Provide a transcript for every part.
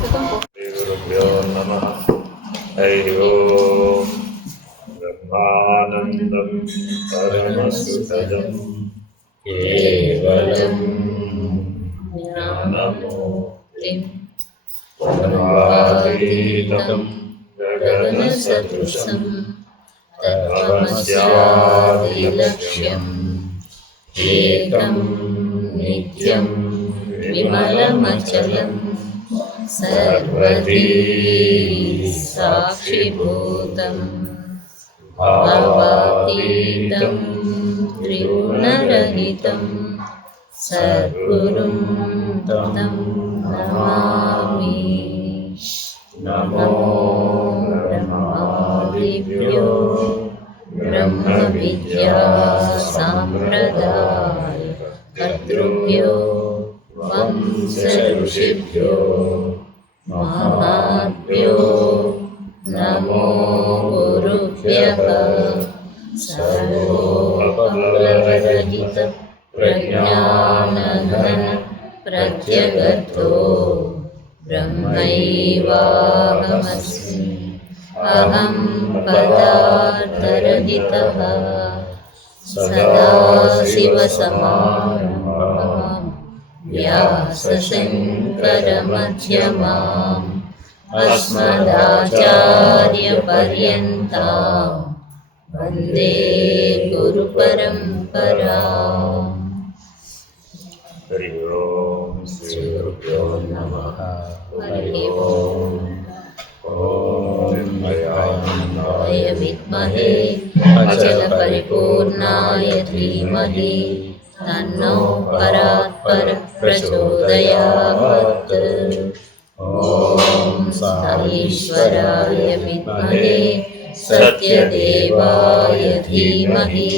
श्रीगुरुभ्यो नमः। हरि ओम्। ब्रह्मानन्दं परमसुखदं केवलं ज्ञानमूर्तिं सर्वातीतं गगनसदृशं तत्त्वमस्यादिलक्ष्यम् एकं नित्यं विमलमचलं सर्वधी साक्षिभूतं भावातीतं त्रिगुणरहितं सद्गुरुं तं नमामि। नमो ब्रह्मादिभ्यो ब्रह्मविद्या सम्प्रदाय कर्तृभ्यो वंशऋषिभ्यो महाभ्यो नमो गुरुभ्यः। सर्वोपप्लवरहित प्रज्ञानघन प्रत्यगर्थो ब्रह्मैवाहमस्मि। अहं पदार्थरहितः सदाशिवसमारम्भां व्यासशङ्करमध्यमाम् अस्मदाचार्यपर्यन्तां वन्दे गुरुपरम्पराम्। हरि ओम्। श्रीगुरुभ्यो नमः। हरि ओम्। ॐ विद्महे अचलपरिपूर्णाय धीमहि तन्नो परात्पर प्रचोदयात्। ॐ ईश्वराय विद्महे सत्यदेवाय धीमहि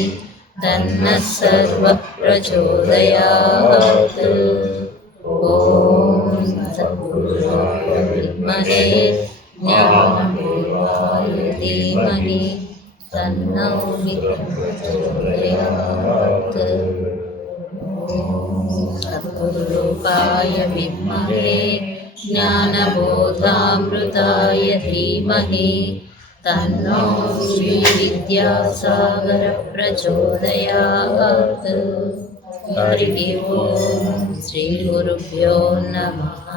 तन्नः सर्वः प्रचोदयात्। ॐ सद्गुरुराय विद्महे ज्ञानपूर्वाय धीमहि तन्नो प्रचोदयात्। ॐ सद्गुरुरूपाय विद्महे ज्ञानबोधामृताय धीमहि तन्नो श्रीविद्यासागर प्रचोदयात्। हरिः ओम्। श्रीगुरुभ्यो नमः।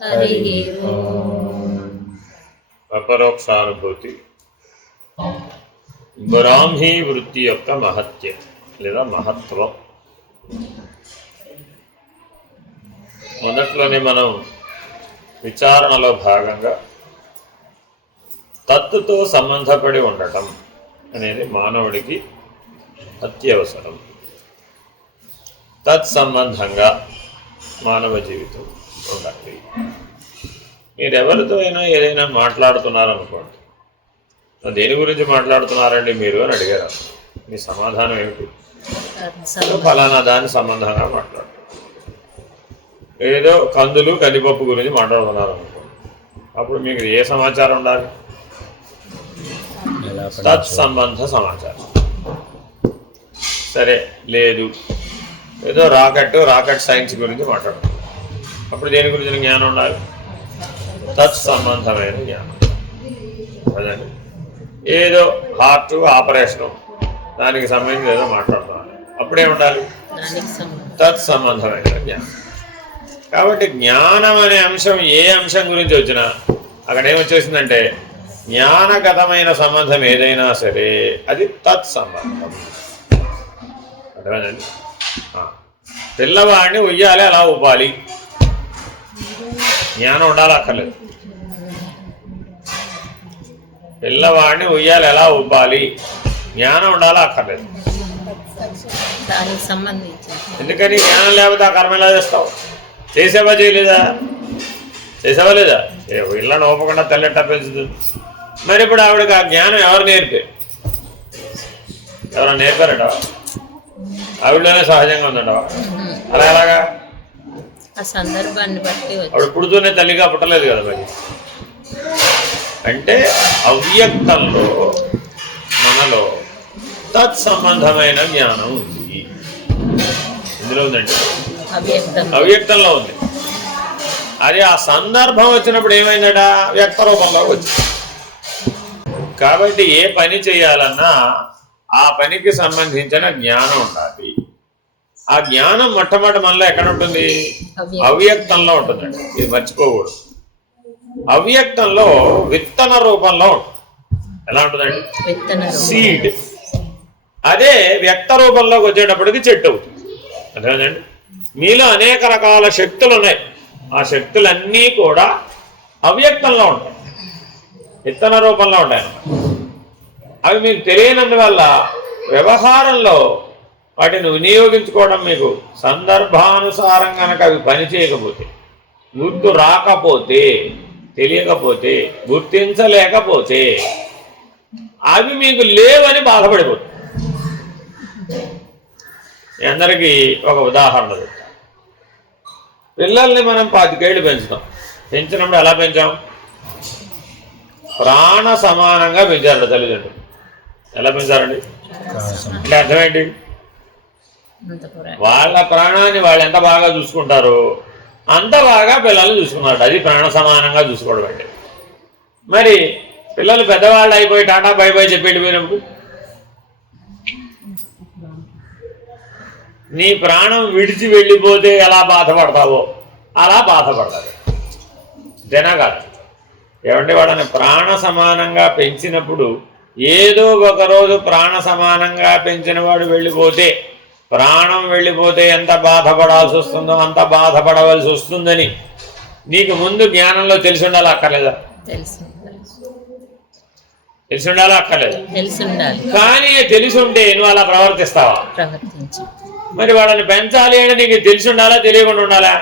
हरिः ओम्। అపరోక్షానుభూతి బ్రాహ్మీ వృత్తి యొక్క మహత్యం లేదా మహత్వం. మొదట్లోనే మనం విచారణలో భాగంగా తత్తుతో సంబంధపడి ఉండటం అనేది మానవుడికి అత్యవసరం. తత్సంబంధంగా మానవ జీవితం ఉండాలి. మీరెవరితో అయినా ఏదైనా మాట్లాడుతున్నారనుకోండి, దేని గురించి మాట్లాడుతున్నారండి మీరు అని అడిగారు. మీ సమాధానం ఏమిటి? ఫలానా దాని సంబంధంగా మాట్లాడుతున్నారు. ఏదో కందులు కందిపప్పు గురించి మాట్లాడుతున్నారు అనుకోండి, అప్పుడు మీకు ఏ సమాచారం ఉండాలి? తత్సంబంధ సమాచారం. సరే, లేదు ఏదో రాకెట్ సైన్స్ గురించి మాట్లాడుతున్నారు, అప్పుడు దేని గురించి జ్ఞానం ఉండాలి? తత్సంబంధమైన జ్ఞానం. అదండి. ఏదో హార్ట్ ఆపరేషను దానికి సంబంధించి ఏదో మాట్లాడుతున్నారు, అప్పుడే ఉండాలి తత్సంబంధమైన జ్ఞానం. కాబట్టి జ్ఞానం అనే అంశం ఏ అంశం గురించి వచ్చినా అక్కడ ఏమొచ్చేసిందంటే జ్ఞానగతమైన సంబంధం ఏదైనా సరే అది తత్సంబంధం. అర్థమైందండి? పిల్లవాడిని ఉయ్యాలి అలా ఊపాలి, జ్ఞానం ఉండాలి అక్కర్లేదు. పిల్లవాడిని ఉయ్యాలి ఎలా ఊపాలి, జ్ఞానం ఉండాలి అక్కర్లేదు. ఎందుకని జ్ఞానం లేకపోతే ఆ కర్మ ఎలా చేస్తావు? చేసావా చేయలేదా? చేసావా లేదా? ఇళ్ళని ఊపకుండా తెల్లెట్ట పెంచుతుంది. మరి ఇప్పుడు ఆవిడకి ఆ జ్ఞానం ఎవరు నేర్పారు? ఎవరైనా నేర్పారట? ఆవిడలోనే సహజంగా ఉందంటవా? అలా ఎలాగా? సందర్భాన్ని బట్టి ఆవిడ పుడుతూనే తల్లిగా పుట్టలేదు కదా. మరి అంటే అవ్యక్తంలో మనలో తత్సంబంధమైన జ్ఞానం ఉంది. ఇందులో ఉందండి, అవ్యక్తంలో ఉంది. అది ఆ సందర్భం వచ్చినప్పుడు ఏమైందట, వ్యక్త రూపంలోకి వచ్చింది. కాబట్టి ఏ పని చేయాలన్నా ఆ పనికి సంబంధించిన జ్ఞానం ఉండాలి. ఆ జ్ఞానం మొట్టమొదటి మనలో ఎక్కడ ఉంటుంది, అవ్యక్తంలో ఉంటుందండి. ఇది మర్చిపోకూడదు. అవ్యక్తంలో విత్తన రూపంలో ఉంటుంది. ఎలా ఉంటుందండి, సీడ్. అదే వ్యక్త రూపంలోకి వచ్చేటప్పటికి చెట్టు అవుతుంది. అర్థమైందండి. మీలో అనేక రకాల శక్తులు ఉన్నాయి. ఆ శక్తులన్నీ కూడా అవ్యక్తంలో ఉంటాయి, విత్తన రూపంలో ఉంటాయి. అవి మీకు తెలియనందువల్ల వ్యవహారంలో వాటిని వినియోగించుకోవడం మీకు సందర్భానుసారం కనుక అవి పనిచేయకపోతే, గుర్తు రాకపోతే, తెలియకపోతే, గుర్తించలేకపోతే అవి మీకు లేవని బాధపడిపోతుంది. అందరికీ ఒక ఉదాహరణ చెప్తాను. పిల్లల్ని మనం 25 ఏళ్ళు పెంచుతాం. పెంచినప్పుడు ఎలా పెంచాం, ప్రాణ సమానంగా పెంచారు తల్లిదండ్రులు. ఎలా పెంచారండి అంటే అర్థమేంటి, వాళ్ళ ప్రాణాన్ని వాళ్ళు ఎంత బాగా చూసుకుంటారో అంత బాగా పిల్లల్ని చూసుకున్నారు. అది ప్రాణ సమానంగా చూసుకోవడం అంటే. మరి పిల్లలు పెద్దవాళ్ళు అయిపోయి టాటా బై బై చెప్పి వెళ్ళిపోయినప్పుడు నీ ప్రాణం విడిచి వెళ్ళిపోతే ఎలా బాధపడతావో అలా బాధపడతారు. అంతేనా కాదు? ఏమంటే వాళ్ళని ప్రాణ సమానంగా పెంచినప్పుడు ఏదో ఒకరోజు ప్రాణ సమానంగా పెంచిన వాడు వెళ్ళిపోతే, ప్రాణం వెళ్ళిపోతే ఎంత బాధపడాల్సి వస్తుందో అంత బాధపడవలసి వస్తుందని నీకు ముందు జ్ఞానంలో తెలిసి ఉండాలా అక్కర్లేదా? తెలిసి ఉండాలా అక్కర్లేదు? కానీ తెలిసి ఉంటే నువ్వు అలా ప్రవర్తిస్తావా? మరి వాళ్ళని పెంచాలి అంటే నీకు తెలిసి ఉండాలా, తెలియకుండా ఉండాలా?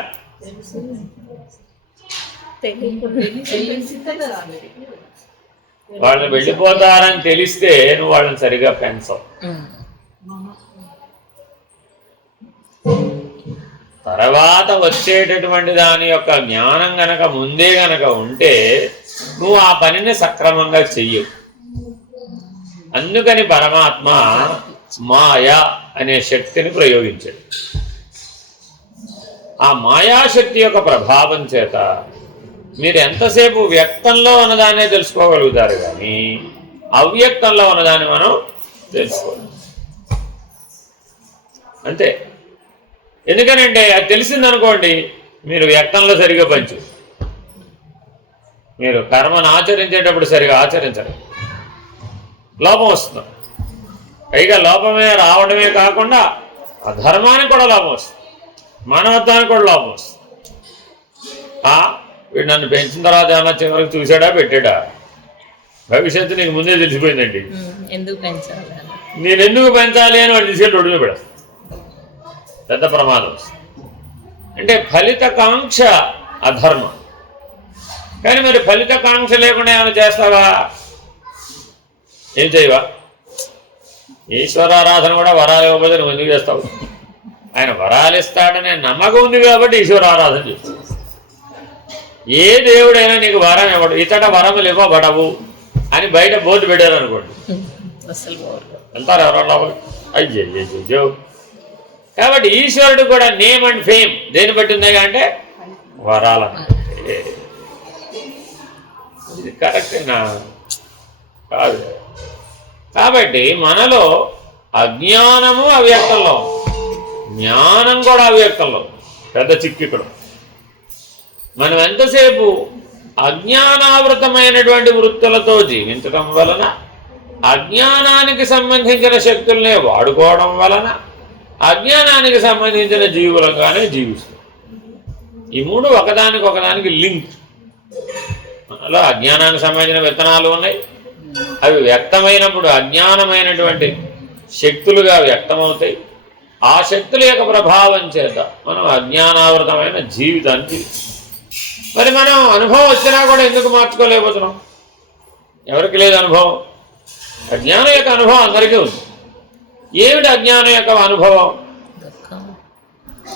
వాళ్ళని వెళ్ళిపోతారని తెలిస్తే నువ్వు వాళ్ళని సరిగా పెంచవు. తర్వాత వచ్చేటటువంటి దాని యొక్క జ్ఞానం గనక ముందే గనక ఉంటే నువ్వు ఆ పనిని సక్రమంగా చెయ్యవు. అందుకని పరమాత్మ మాయ అనే శక్తిని ప్రయోగించాడు. ఆ మాయాశక్తి యొక్క ప్రభావం చేత మీరు ఎంతసేపు వ్యక్తంలో ఉన్నదాన్నే తెలుసుకోగలుగుతారు, కానీ అవ్యక్తంలో ఉన్నదాన్ని మనం తెలుసుకోవాలి. అంతే. ఎందుకనంటే అది తెలిసిందనుకోండి, మీరు వ్యక్తంలో సరిగా పంచు, మీరు కర్మను ఆచరించేటప్పుడు సరిగా ఆచరించరు, లోపం వస్తుంది. పైగా లోపమే రావడమే కాకుండా అధర్మానికి కూడా లోపం వస్తుంది, మానవత్వానికి కూడా లోపం వస్తుంది. వీడు నన్ను పెంచిన తర్వాత ఏమన్నా చివరికి చూసాడా, పెట్టాడా? భవిష్యత్తు నీకు ముందే తెలిసిపోయిందండి. నేను ఎందుకు పెంచాలి అని వాడు తీసుకెళ్ళి ఒడిలో పెడతాను. పెద్ద ప్రమాదం వస్తుంది. అంటే ఫలితకాంక్ష అధర్మం. కానీ మరి ఫలితకాంక్ష లేకుండా ఏమైనా చేస్తావా? ఏం చేయవా? ఈశ్వరారాధన కూడా వరాలు ఇవ్వకపోతే నువ్వు ఎందుకు చేస్తావు? ఆయన వరాలు ఇస్తాడనే నమ్మకం ఉంది కాబట్టి ఈశ్వరారాధన చేస్తావు. ఏ దేవుడైనా నీకు వరం ఇవ్వడు, ఇతడ వరములు ఇవ్వబడవు అని బయట బోర్డు పెట్టారు అనుకోండి, వెళ్తారు ఎవరన్నా? అయ్యో. కాబట్టి ఈశ్వరుడు కూడా నేమ్ అండ్ ఫేమ్ దేని బట్టి ఉందిగా అంటే వరాల. ఇది కరెక్టేనా? కాదు. కాబట్టి మనలో అజ్ఞానము అవ్యక్తంలో, జ్ఞానం కూడా అవ్యక్తంలో. పెద్ద చిక్కిక్కడ మనం ఎంతసేపు అజ్ఞానావృతమైనటువంటి వృత్తులతో జీవించడం వలన, అజ్ఞానానికి సంబంధించిన శక్తుల్నే వాడుకోవడం వలన అజ్ఞానానికి సంబంధించిన జీవులంగానే జీవిస్తాం. ఈ మూడు ఒకదానికి లింక్. అలా అజ్ఞానానికి సంబంధించిన విత్తనాలు ఉన్నాయి. అవి వ్యక్తమైనప్పుడు అజ్ఞానమైనటువంటి శక్తులుగా వ్యక్తమవుతాయి. ఆ శక్తుల యొక్క ప్రభావం చేత మనం అజ్ఞానావృతమైన జీవితానికి, మరి మనం అనుభవం వచ్చినా కూడా ఎందుకు మార్చుకోలేకపోతున్నాం? ఎవరికి లేదు అనుభవం? అజ్ఞానం యొక్క అనుభవం అందరికీ ఉంది. ఏమిటి అజ్ఞానం యొక్క అనుభవం?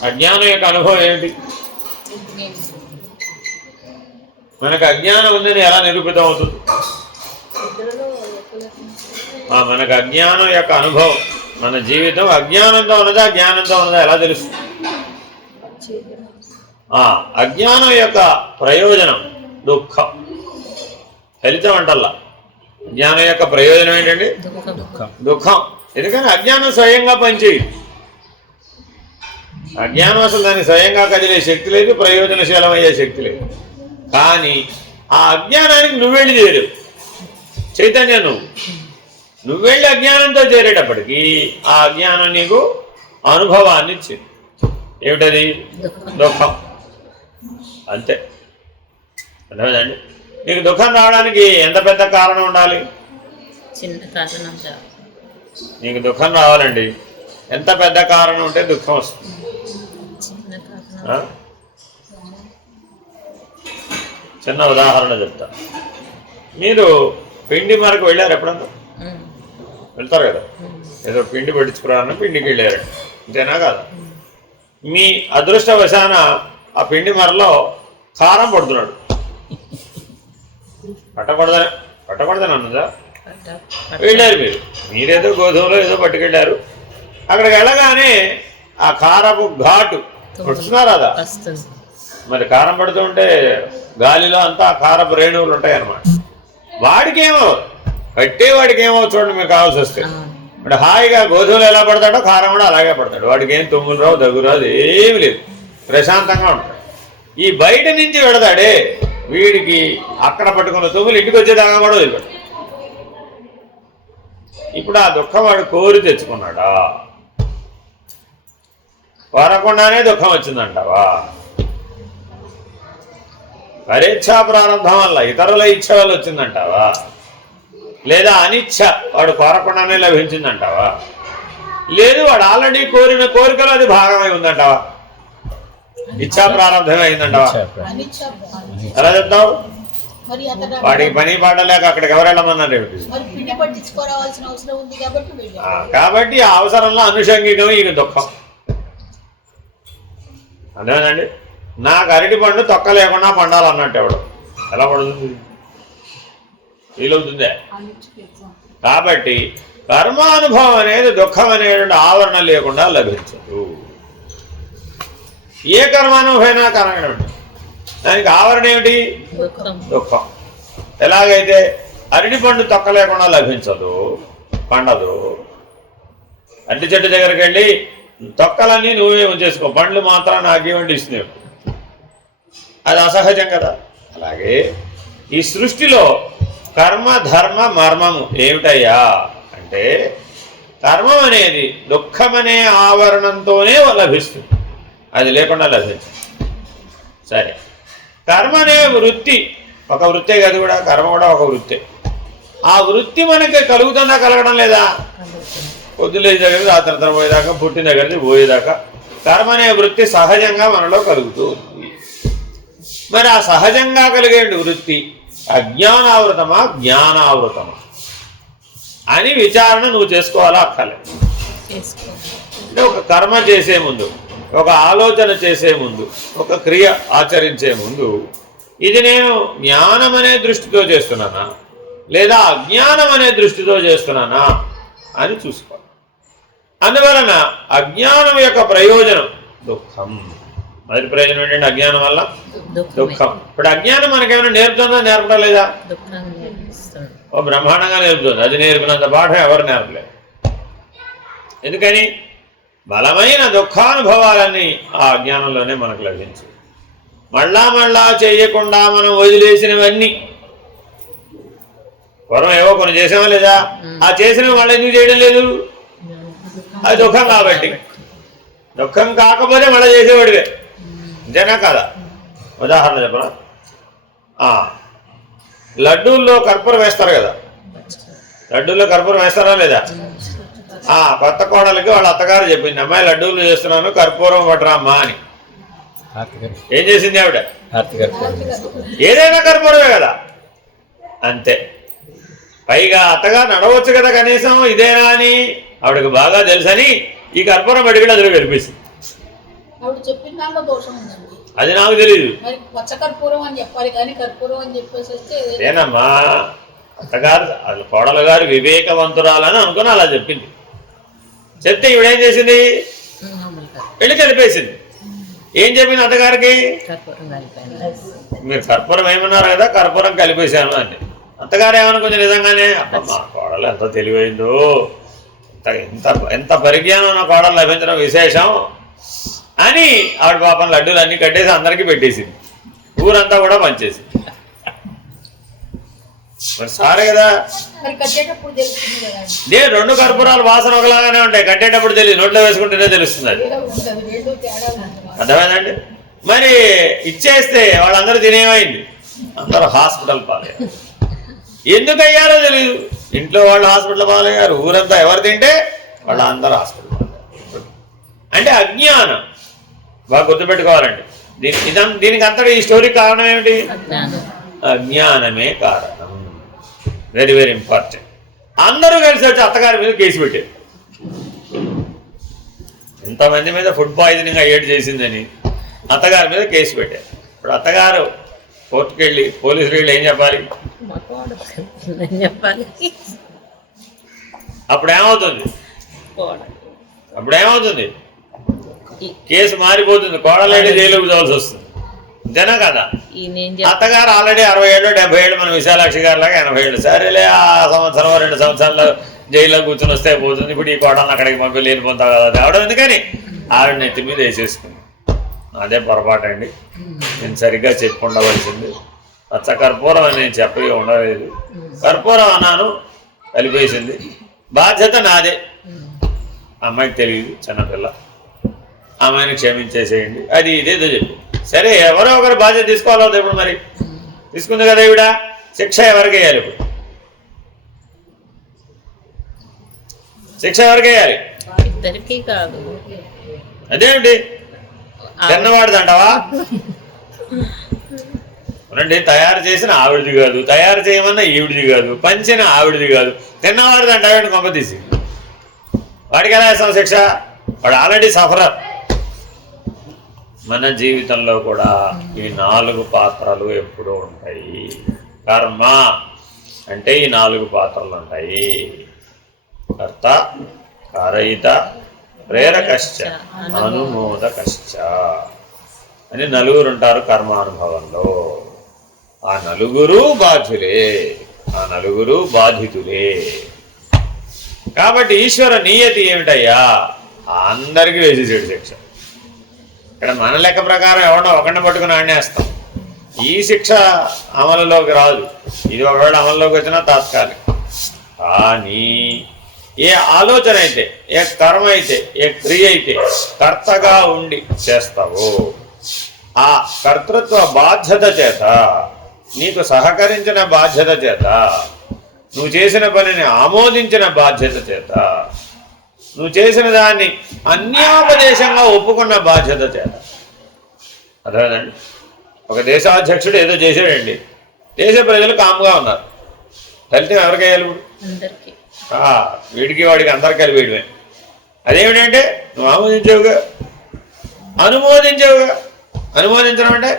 అజ్ఞానం యొక్క అనుభవం ఏమిటి? మనకు అజ్ఞానం ఉందని ఎలా నిరూపితం అవుతుంది? మనకు అజ్ఞానం యొక్క అనుభవం, మన జీవితం అజ్ఞానంతో ఉన్నదా జ్ఞానంతో ఉన్నదా ఎలా తెలుస్తుంది? అజ్ఞానం యొక్క ప్రయోజనం దుఃఖం, ఫలితం అంటల్లా. అజ్ఞానం యొక్క ప్రయోజనం ఏంటండి? దుఃఖం. ఎందుకని అజ్ఞానం స్వయంగా పనిచేయదు. అజ్ఞానం అసలు దానికి స్వయంగా కదిలే శక్తి లేదు, ప్రయోజనశీలం అయ్యే శక్తి లేదు. కానీ ఆ అజ్ఞానానికి నువ్వెళ్ళి చేరు, చైతన్యం నువ్వెళ్ళి అజ్ఞానంతో చేరేటప్పటికీ ఆ అజ్ఞానం నీకు అనుభవాన్ని ఇచ్చింది. ఏమిటది? దుఃఖం. అంతే, అర్థమైందండి? నీకు దుఃఖం రావడానికి ఎంత పెద్ద కారణం ఉండాలి? చిన్న కారణం. నీకు దుఃఖం రావాలండి ఎంత పెద్ద కారణం ఉంటే దుఃఖం వస్తుంది. చిన్న ఉదాహరణ చెప్తా. మీరు పిండి మరకు వెళ్ళారు ఎప్పుడన్నా? వెళ్తారు కదా, ఏదో పిండి పట్టించుకురారని పిండికి వెళ్ళారు, అంతేనా కాదా? మీ అదృష్టవశాన ఆ పిండి మరలో కారం పడుతున్నాడు. పట్టకూడదని అన్నదా? వెళ్ళారు మీరేదో గోధుమలో ఏదో పట్టుకెళ్ళారు. అక్కడికి వెళ్ళగానే ఆ కారపు ఘాటు వస్తున్నారా? అదా మరి కారం పడుతూ ఉంటే గాలిలో అంతా కారపు రేణువులు ఉంటాయన్నమాట. వాడికేమో పట్టేవాడికి ఏమో చూడండి, మీకు కావాల్సి వస్తే ఇప్పుడు హాయిగా గోధుమలు ఎలా పడతాడో కారం కూడా అలాగే పడతాడు. వాడికి ఏం తుమ్ములు రావు, దగ్గు రాదు, ఏమి లేదు, ప్రశాంతంగా ఉంటాడు. ఈ బయట నుంచి పెడతాడే వీడికి అక్కడ పట్టుకున్న తుమ్ములు ఇంటికి వచ్చేదాకా కూడా వదిలిపెట్టాడు. ఇప్పుడు ఆ దుఃఖం వాడు కోరి తెచ్చుకున్నాడా? కోరకుండానే దుఃఖం వచ్చిందంటావా? పరీక్షా ప్రారంభం వల్ల ఇతరుల ఇచ్చ వల్ల వచ్చిందంటావా? లేదా అనిచ్ఛ వాడు కోరకుండానే లభించిందంటావా? లేదు వాడు ఆల్రెడీ కోరిన కోరికలో అది భాగమై ఉందంటావా? ఇచ్చా ప్రారంభమే అయిందంటావా? ఎలా చెప్తావు? వాడికి పని పాడలేక అక్కడికి ఎవరు వెళ్ళమన్నారు? కాబట్టి ఆ అవసరంలో అనుషంగికం ఈయన దుఃఖం. అదేనండి, నాకు అరటి పండు తొక్క లేకుండా పండాలన్నట్టు ఎవడు ఎలా పడుతుంది? వీలవుతుందే. కాబట్టి కర్మానుభవం అనేది దుఃఖం అనేటువంటి ఆవరణ లేకుండా లభించదు. ఏ కర్మానుభవమైనా కనగడం దానికి ఆవరణ ఏమిటి? దుఃఖం. ఎలాగైతే అరటి పండు తొక్క లేకుండా లభించదు, పండదు. అరటి చెట్టు దగ్గరికి వెళ్ళి తొక్కలన్నీ నువ్వే ఉంచేసుకో, పండ్లు మాత్రం నాకేమండి ఇస్తున్నావు, అది అసహజం కదా. అలాగే ఈ సృష్టిలో కర్మ ధర్మ మర్మము ఏమిటయ్యా అంటే కర్మం అనేది దుఃఖమనే ఆవరణంతోనే లభిస్తుంది, అది లేకుండా లభించదు. సరే, కర్మ అనే వృత్తి ఒక వృత్తే కదా, కూడా కర్మ కూడా ఒక వృత్తే. ఆ వృత్తి మనకి కలుగుతుందా కలగడం లేదా? పొద్దులేని దగ్గర రాత్రి పోయేదాకా, పుట్టిన దగ్గర పోయేదాకా కర్మ అనే వృత్తి సహజంగా మనలో కలుగుతూ ఉంది. మరి ఆ సహజంగా కలిగే వృత్తి అజ్ఞానావృతమా జ్ఞానావృతమా అని విచారణ నువ్వు చేసుకోవాలా అక్కర్లేదు. అంటే ఒక కర్మ చేసే ముందు, ఒక ఆలోచన చేసే ముందు, ఒక క్రియ ఆచరించే ముందు ఇది నేను జ్ఞానం అనే దృష్టితో చేస్తున్నానా లేదా అజ్ఞానం అనే దృష్టితో చేస్తున్నానా అని చూసుకోవాలి. అందువలన అజ్ఞానం యొక్క ప్రయోజనం దుఃఖం. మొదటి ప్రయోజనం ఏంటంటే అజ్ఞానం వల్ల దుఃఖం. ఇప్పుడు అజ్ఞానం మనకేమైనా నేర్పుతుందా నేర్పడం లేదా? ఓ బ్రహ్మాండంగా నేర్పుతుంది. అది నేర్పినంత పాఠం ఎవరు నేర్పలేదు. ఎందుకని? బలమైన దుఃఖానుభవాలన్నీ ఆ అజ్ఞానంలోనే మనకు లభించు. మళ్ళా చేయకుండా మనం వదిలేసినవన్నీ, పూర్వం ఏవో కొన్ని చేసామా లేదా? ఆ చేసినవి మళ్ళీ ఎందుకు చేయడం లేదు? అది దుఃఖం కాబట్టి. దుఃఖం కాకపోతే మళ్ళీ చేసేవాడివే, అంతేనా కాదా? ఉదాహరణ చెప్పనా? లడ్డూల్లో కర్పూరం వేస్తారు కదా, లడ్డూల్లో కర్పూరం వేస్తారా లేదా? కొత్త కోడలికి వాళ్ళ అత్తగారు చెప్పింది, అమ్మాయి లడ్డూలు చేస్తున్నాను కర్పూరం పట్టరామ్మా అని. ఏం చేసింది ఆవిడ? ఏదైనా కర్పూరమే కదా, అంతే. పైగా అత్తగారు నడవచ్చు కదా కనీసం, ఇదేనా అని ఆవిడకి బాగా తెలుసని ఈ కర్పూరం అడిగి అందులో కనిపిస్తుంది. అది నాకు తెలియదు. ఏనమ్మా, అత్తగారు కోడలు గారు వివేకవంతురాలని అనుకుని అలా చెప్పింది. చెప్తే ఈవిడేం చేసింది? వెళ్ళి కలిపేసింది. ఏం చెప్పింది అత్తగారికి? కర్పూరం కలిపాను. మీరు కర్పూరం ఏమన్నారు కదా, కర్పూరం కలిపేశాను అని. అత్తగారు ఏమనుకుంది నిజంగానే, అబ్బా మా కోడలు ఎంత తెలివైందో, ఎంత ఎంత పరిజ్ఞానం ఉన్న కోడలు లభించడం విశేషం అని ఆవిడ పాపం లడ్డూలు అన్నీ కట్టేసి అందరికీ పెట్టేసింది, ఊరంతా కూడా పంచేసింది. మరి సారే కదా, రెండు కర్పూరాలు వాసన ఒకలాగానే ఉంటాయి, కట్టేటప్పుడు తెలియదు, నోట్లో వేసుకుంటేనే తెలుస్తుంది. అది అర్థమైందండి. మరి ఇచ్చేస్తే వాళ్ళందరూ తినేమైంది, అందరూ హాస్పిటల్ పాలయ్యారు. ఎందుకు అయ్యారో తెలియదు, ఇంట్లో వాళ్ళు హాస్పిటల్ పాలయ్యారు, ఊరంతా ఎవరు తింటే వాళ్ళందరూ హాస్పిటల్ పాలయ్యారు. అంటే అజ్ఞానం. బాగా గుర్తుపెట్టుకోవాలండి. దీనికి అంతటా ఈ స్టోరీకి కారణం ఏమిటి? అజ్ఞానమే కారణం. Very very important. అందరూ కలిసి వచ్చి అత్తగారి మీద కేసు పెట్టారు. ఇంతమంది మీద ఫుడ్ పాయిజనింగ్ అయ్యేట్ చేసిందని అత్తగారి మీద కేసు పెట్టారు. ఇప్పుడు అత్తగారు కోర్టుకు వెళ్ళి పోలీసులు వెళ్ళి ఏం చెప్పాలి? అప్పుడేమవుతుంది? కేసు మారిపోతుంది, కోడలేడి జైలుకు పోవాల్సి వస్తుంది. అంతేనా కదా? అత్తగారు ఆల్రెడీ 60 ఏళ్ళు 70 ఏళ్ళు, మన విశాలాక్షి గారి లాగా 80 ఏళ్ళు. సరేలే ఆ సంవత్సరం 2 సంవత్సరాల్లో జైల్లో కూర్చొని వస్తే పోతుంది. ఇప్పుడు ఈ కోడలను అక్కడికి పంపి లేని పొందా కదా తేవడం ఎందుకని ఆవిడ నెత్తి మీద వేసేసుకుంది. అదే పొరపాటు అండి. నేను సరిగ్గా చెప్పుకుండవలసింది. పచ్చ కర్పూరం అని నేను చెప్పి ఉండలేదు, కర్పూరం అన్నాను, కలిపేసింది. బాధ్యత నాదే. అమ్మాయికి తెలియదు, చిన్నపిల్ల, అమ్మాయిని క్షమించేసేయండి, అది ఇదేదో చెప్పి. సరే, ఎవరో ఒకరు బాధ్యత తీసుకోవాలి కదా. ఇప్పుడు మరి తీసుకుంది కదా ఈవిడ, శిక్ష ఎవరికి వేయాలి? ఇప్పుడు శిక్ష ఎవరికి వేయాలి? ఇద్దరికీ కాదు. అదేమిటి చిన్నవాడిదంటావా? రండి, తయారు చేసిన ఆవిడది కాదు, తయారు చేయమన్నా ఈవిడిది కాదు, పంచిన ఆవిడది కాదు, తిన్నవాడిది అంటావేంటి కొంప తీసి? వాడికి ఎలా వేస్తాం శిక్ష? వాడు ఆల్రెడీ సఫరర్. మన జీవితంలో కూడా ఈ 4 పాత్రలు ఎప్పుడూ ఉంటాయి. కర్మ అంటే ఈ 4 పాత్రలు ఉంటాయి. కర్త, కారయిత, ప్రేరకశ్చ, అనుమోదకశ్చ అని 4 ఉంటారు కర్మానుభవంలో. ఆ 4 బాధ్యులే, ఆ 4 బాధితులే. కాబట్టి ఈశ్వర నియతి ఏమిటయ్యా? అందరికీ వేసేసాడు శిక్ష. ఇక్కడ మన లెక్క ప్రకారం ఎవడో ఒకరిని పట్టుకుని ఆడేస్తాం. ఈ శిక్ష అమలులోకి రాదు. ఇది ఒకవేళ అమలులోకి వచ్చినా తాత్కాలికం. కానీ ఏ ఆలోచన అయితే, ఏ కర్మ అయితే, ఏ క్రియ అయితే కర్తగా ఉండి చేస్తావో, ఆ కర్తృత్వ బాధ్యత చేత, నీకు సహకరించిన బాధ్యత చేత, నువ్వు చేసిన పనిని ఆమోదించిన బాధ్యత చేత, నువ్వు చేసిన దాన్ని అన్యాపదేశంగా ఒప్పుకున్న బాధ్యత చేత. అదేనండి, ఒక దేశాధ్యక్షుడు ఏదో చేసాడండి, దేశ ప్రజలు కామ్గా ఉన్నారు. ఫలితం ఎవరికి వేయాలి? వీడికి వాడికి అందరికి కలిపి వేయడమే. అదేమిటంటే నువ్వు ఆమోదించావుగా, అనుమోదించావుగా. అనుమోదించడం అంటే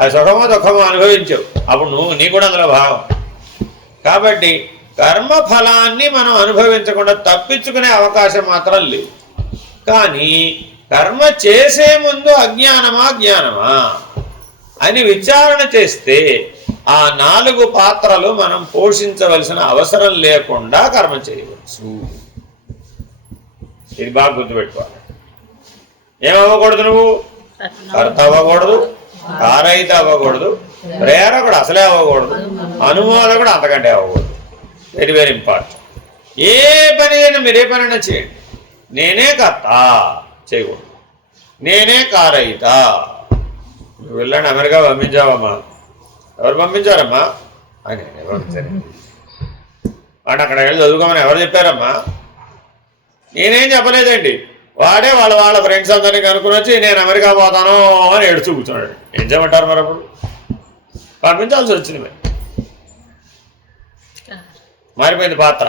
అది సుఖమో దుఃఖమో అనుభవించావు, అప్పుడు నీ కూడా అందులో భాగం. కాబట్టి కర్మఫలాన్ని మనం అనుభవించకుండా తప్పించుకునే అవకాశం మాత్రం లేదు. కానీ కర్మ చేసే ముందు అజ్ఞానమా జ్ఞానమా అని విచారణ చేస్తే ఆ 4 పాత్రలు మనం పోషించవలసిన అవసరం లేకుండా కర్మ చేయవచ్చు. ఇది బాగా గుర్తుపెట్టుకోవాలి. ఏమవ్వకూడదు? నువ్వు కర్త అవ్వకూడదు, కారయిత అవ్వకూడదు, ప్రేరకుడు అసలే అవ్వకూడదు, అనుమోదకుడు అంతకంటే అవ్వకూడదు. Very very important. ఏ పని అయినా మీరు ఏ పనైనా చేయండి, నేనే కర్త చేయకూడదు, నేనే కారయిత. నువ్వు వెళ్ళండి అమెరికా పంపించావమ్మా, ఎవరు పంపించారమ్మా? నేనే పంపించాను. వాడు అక్కడ వెళ్ళి చదువుకోమని ఎవరు చెప్పారమ్మా? నేనేం చెప్పలేదండి. వాడే వాళ్ళ ఫ్రెండ్స్ అందరినీ కనుక్కుని వచ్చి నేను అమెరికా పోతాను అని ఏడుచూ కూర్చున్నాడు. ఏం చేయమంటారు మరి? అప్పుడు పంపించాల్సి వచ్చింది. మరి మారిపోయింది పాత్ర.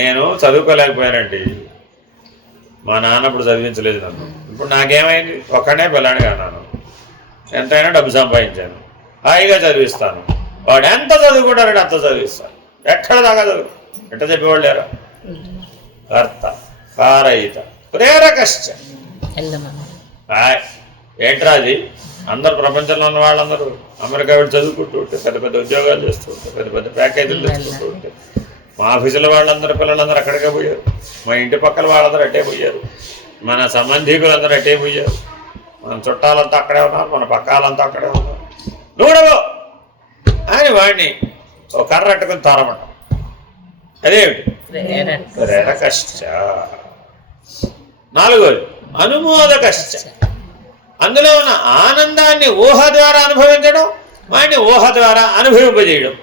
నేను చదువుకోలేకపోయానండి, మా నాన్న ఇప్పుడు చదివించలేదు నన్ను. ఇప్పుడు నాకేమైంది? ఒక్కడే పిల్లాడిగా అన్నాను, ఎంతైనా డబ్బు సంపాదించాను, హాయిగా చదివిస్తాను. వాడు ఎంత చదువుకుంటారంటే అంత చదివిస్తాను. ఎక్కడ దాకా చదువు ఎట్ట చెప్పేవాళ్ళు లేరా? కర్త, కారయిత, ప్రేరకశ్చ. ఏంట్రా అది? అందరు ప్రపంచంలో ఉన్న వాళ్ళందరూ అమెరికా వెళ్ళి చదువుకుంటూ ఉంటే, పెద్ద పెద్ద ఉద్యోగాలు చేస్తూ ఉంటే, పెద్ద పెద్ద ప్యాకేజీలు తెచ్చుకుంటూ ఉంటే, మా ఆఫీసులో వాళ్ళందరూ పిల్లలందరూ అక్కడికే పోయారు, మా ఇంటి పక్కల వాళ్ళందరూ అట్టే పోయారు, మన సంబంధీకులందరూ అట్టే పోయారు, మన చుట్టాలంతా అక్కడే ఉన్నారు, మన పక్కాలంతా అక్కడే ఉన్నారు. నువ్వు అని వాడిని ఒక కర్ర అట్టుకుని తారమంటాం. అదేమిటి? ప్రేరకశ్చ. నాలుగోది అనుమోదకశ్చ. అందులో ఉన్న ఆనందాన్ని ఊహ ద్వారా అనుభవించడం, వాడిని ఊహ ద్వారా అనుభవింపజేయడం.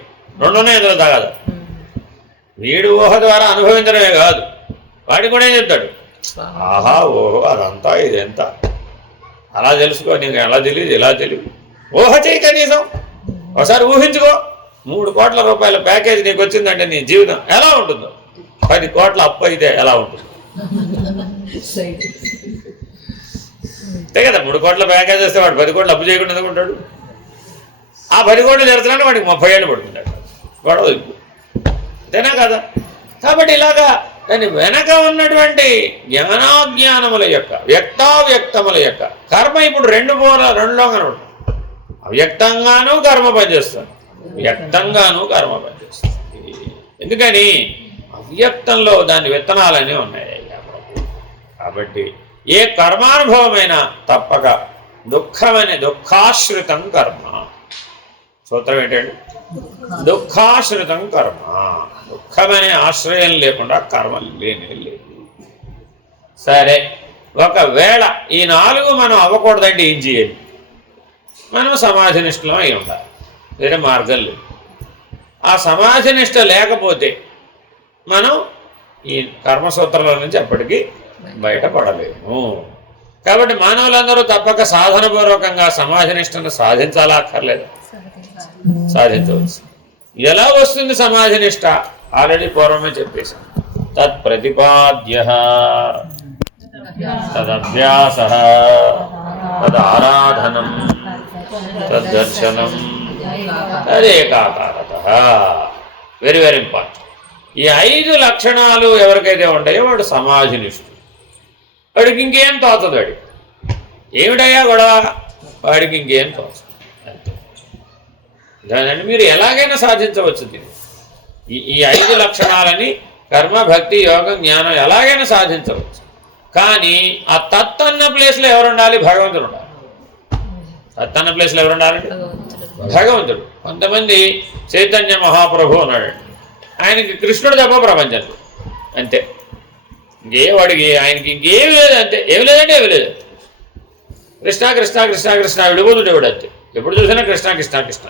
రెండునే ఇందులో తగదు. వీడు ఊహ ద్వారా అనుభవించడమే కాదు, వాడి కూడా ఏం చెప్తాడు, ఆహా ఓహో అదంతా ఇదెంత, అలా తెలుసుకో, నీకు ఎలా తెలియదు, ఇలా తెలియదు. ఊహ చేయి, కనీసం ఒకసారి ఊహించుకో. 3 కోట్ల రూపాయల ప్యాకేజ్ నీకు వచ్చిందంటే నీ జీవితం ఎలా ఉంటుందో, 10 కోట్ల అప్పు అయితే ఎలా ఉంటుంది? అంతే కదా. 3 కోట్ల ప్యాకేజ్ వస్తే వాడు 10 కోట్లు అప్పు చేయకుండా ఎందుకుంటాడు? ఆ 10 కోట్లు జరుగుతున్నాడు వాడికి 30 ఏళ్ళు పడుతుంది గొడవ. అంతేనా కదా? కాబట్టి ఇలాగా దాని వెనక ఉన్నటువంటి జ్ఞానాజ్ఞానముల యొక్క వ్యక్తావ్యక్తముల యొక్క కర్మ ఇప్పుడు రెండులోగానే ఉంటుంది. అవ్యక్తంగానూ కర్మ పనిచేస్తుంది, వ్యక్తంగానూ కర్మ పనిచేస్తుంది. ఎందుకని అవ్యక్తంలో దాని విత్తనాలన్నీ ఉన్నాయి కాబట్టి ఏ కర్మానుభవమైనా తప్పక దుఃఖాశ్రితం కర్మ. సూత్రం ఏంటండి? దుఃఖాశ్రితం కర్మ. దుఃఖమనే ఆశ్రయం లేకుండా కర్మ లేనే లేదు. సరే, ఒకవేళ ఈ 4 మనం అవ్వకూడదంటే ఏం చేయాలి? మనం సమాధినిష్టలం అయి ఉండాలి, వేరే మార్గం లేదు. ఆ సమాధినిష్ట లేకపోతే మనం ఈ కర్మసూత్రంలో నుంచి ఎప్పటికీ బయటపడలేము. కాబట్టి మానవులందరూ తప్పక సాధనపూర్వకంగా సమాధినిష్టను సాధించాలా అక్కర్లేదు? సాధించవచ్చు. ఎలా వస్తుంది సమాధినిష్ట? ఆల్రెడీ పూర్వమే చెప్పేశాను. తత్ప్రతిపాద్య తదభ్యాస తదారాధనం తద్దర్శనం తదేకాకారత. Very very important. ఈ 5 లక్షణాలు ఎవరికైతే ఉంటాయో వాడు సమాధినిష్ఠుడు. వాడికి ఇంకేం తోచదు. వాడికి ఏమిటయ్యా గొడవ? వాడికి ఇంకేం తోచదు. అంతే. దాన్ని మీరు ఎలాగైనా సాధించవచ్చు. ఈ 5 లక్షణాలని కర్మ, భక్తి, యోగం, జ్ఞానం ఎలాగైనా సాధించవచ్చు. కానీ ఆ తత్ అన్న ప్లేస్లో ఎవరు ఉండాలి? భగవంతుడు ఉండాలి. తత్ అన్న ప్లేస్లో ఎవరు ఉండాలండి? భగవంతుడు. కొంతమంది చైతన్య మహాప్రభు ఉన్నాడండి, ఆయనకి కృష్ణుడు తప్ప ప్రపంచంలో అంతే. వాడికి ఆయనకి ఇంకేమి లేదు. అంతే. ఏమి లేదంటే ఏమి లేదు. కృష్ణ కృష్ణ కృష్ణ కృష్ణ విడిపోతుంటే వాడు అంతే. ఎప్పుడు చూసినా కృష్ణ కృష్ణ కృష్ణ.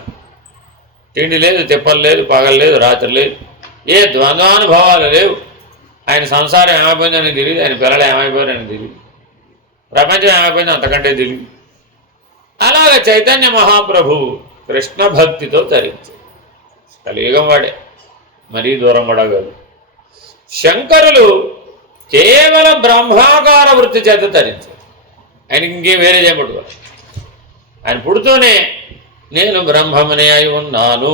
తిండి లేదు, తిప్పలు లేదు, పగలు లేదు, రాత్రి లేదు, ఏ ద్వంద్వానుభవాలు లేవు. ఆయన సంసారం ఏమైపోయిందని తెలియదు, ఆయన పిల్లలు ఏమైపోయారని తెలియదు, ప్రపంచం ఏమైపోయిందో అంతకంటే తెలియదు. అలాగ చైతన్య మహాప్రభువు కృష్ణ భక్తితో తరించాడు. కలియుగం వాడే, మరీ దూరం కూడా కాదు. శంకరులు కేవలం బ్రహ్మాకార వృత్తి చేత తరించారు. ఆయనకి ఇంకేం వేరే చేయబట్టుకోవాలి. ఆయన పుడుతూనే నేను బ్రహ్మమునే అయి ఉన్నాను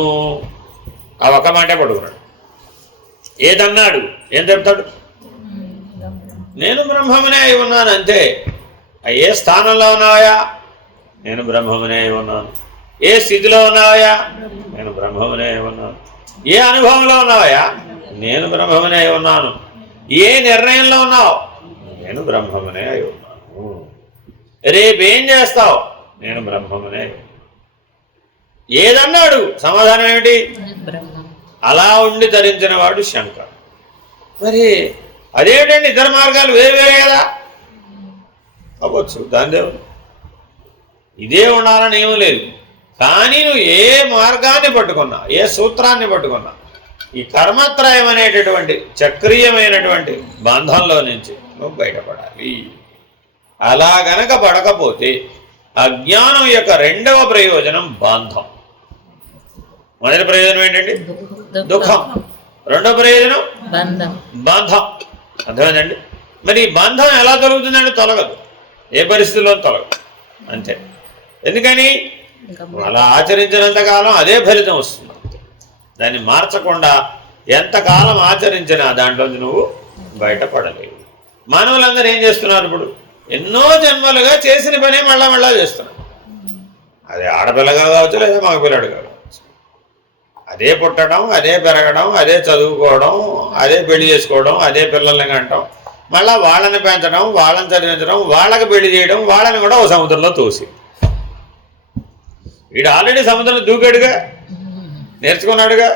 ఆ ఒక్క మాటే పట్టుకున్నాడు. ఏదన్నాడు? ఏం చెప్తాడు? నేను బ్రహ్మమునే అయి ఉన్నాను అంతే. ఏ స్థానంలో ఉన్నావా? నేను బ్రహ్మమునే అయి ఉన్నాను. ఏ స్థితిలో ఉన్నావా? నేను బ్రహ్మమునే అయి ఉన్నాను. ఏ అనుభవంలో ఉన్నావా? నేను బ్రహ్మమునే అయి ఉన్నాను. ఏ నిర్ణయంలో ఉన్నావు? నేను బ్రహ్మమునే అయి ఉన్నాను. రేపేం చేస్తావు? నేను బ్రహ్మమునే. ఏదన్నాడు? సమాధానం ఏమిటి? అలా ఉండి ధరించిన వాడు శంకర్. మరి అదేమిటండి, ఇతర మార్గాలు వేరు వేరే కదా? అవ్వచ్చు, దాని దేవుడు ఇదే ఉండాలని ఏమీ లేదు. కానీ నువ్వు ఏ మార్గాన్ని పట్టుకున్నా, ఏ సూత్రాన్ని పట్టుకున్నా, ఈ కర్మత్రయం అనేటటువంటి చక్రీయమైనటువంటి బంధంలో నుంచి నువ్వు బయటపడాలి. అలా గనక పడకపోతే అజ్ఞానం యొక్క 2వ ప్రయోజనం బంధం. మొదటి ప్రయోజనం ఏంటండి? దుఃఖం. 2వ ప్రయోజనం బంధం. అర్థమైందండి? మరి ఈ బంధం ఎలా తొలగుతుందండి? తొలగదు, ఏ పరిస్థితుల్లో తొలగదు. అంతే. ఎందుకని? అలా ఆచరించినంతకాలం అదే ఫలితం వస్తుంది. దాన్ని మార్చకుండా ఎంతకాలం ఆచరించినా దాంట్లోంచి నువ్వు బయటపడలేవు. మానవులందరూ ఏం చేస్తున్నారు? ఇప్పుడు ఎన్నో జన్మలుగా చేసిన పని మళ్ళా చేస్తున్నాం. అదే ఆడపిల్లగా కావచ్చు, లేదా మగపిల్లడు కావచ్చు. అదే పుట్టడం, అదే పెరగడం, అదే చదువుకోవడం, అదే పెళ్లి చేసుకోవడం, అదే పిల్లల్ని కంటం, మళ్ళీ వాళ్ళని పెంచడం, వాళ్ళని చదివించడం, వాళ్ళకి పెళ్లి చేయడం, వాళ్ళని కూడా ఓ సముద్రంలో తోసి. వీడు ఆల్రెడీ సముద్రంలో దూకాడుగా, నేర్చుకున్నాడుగా,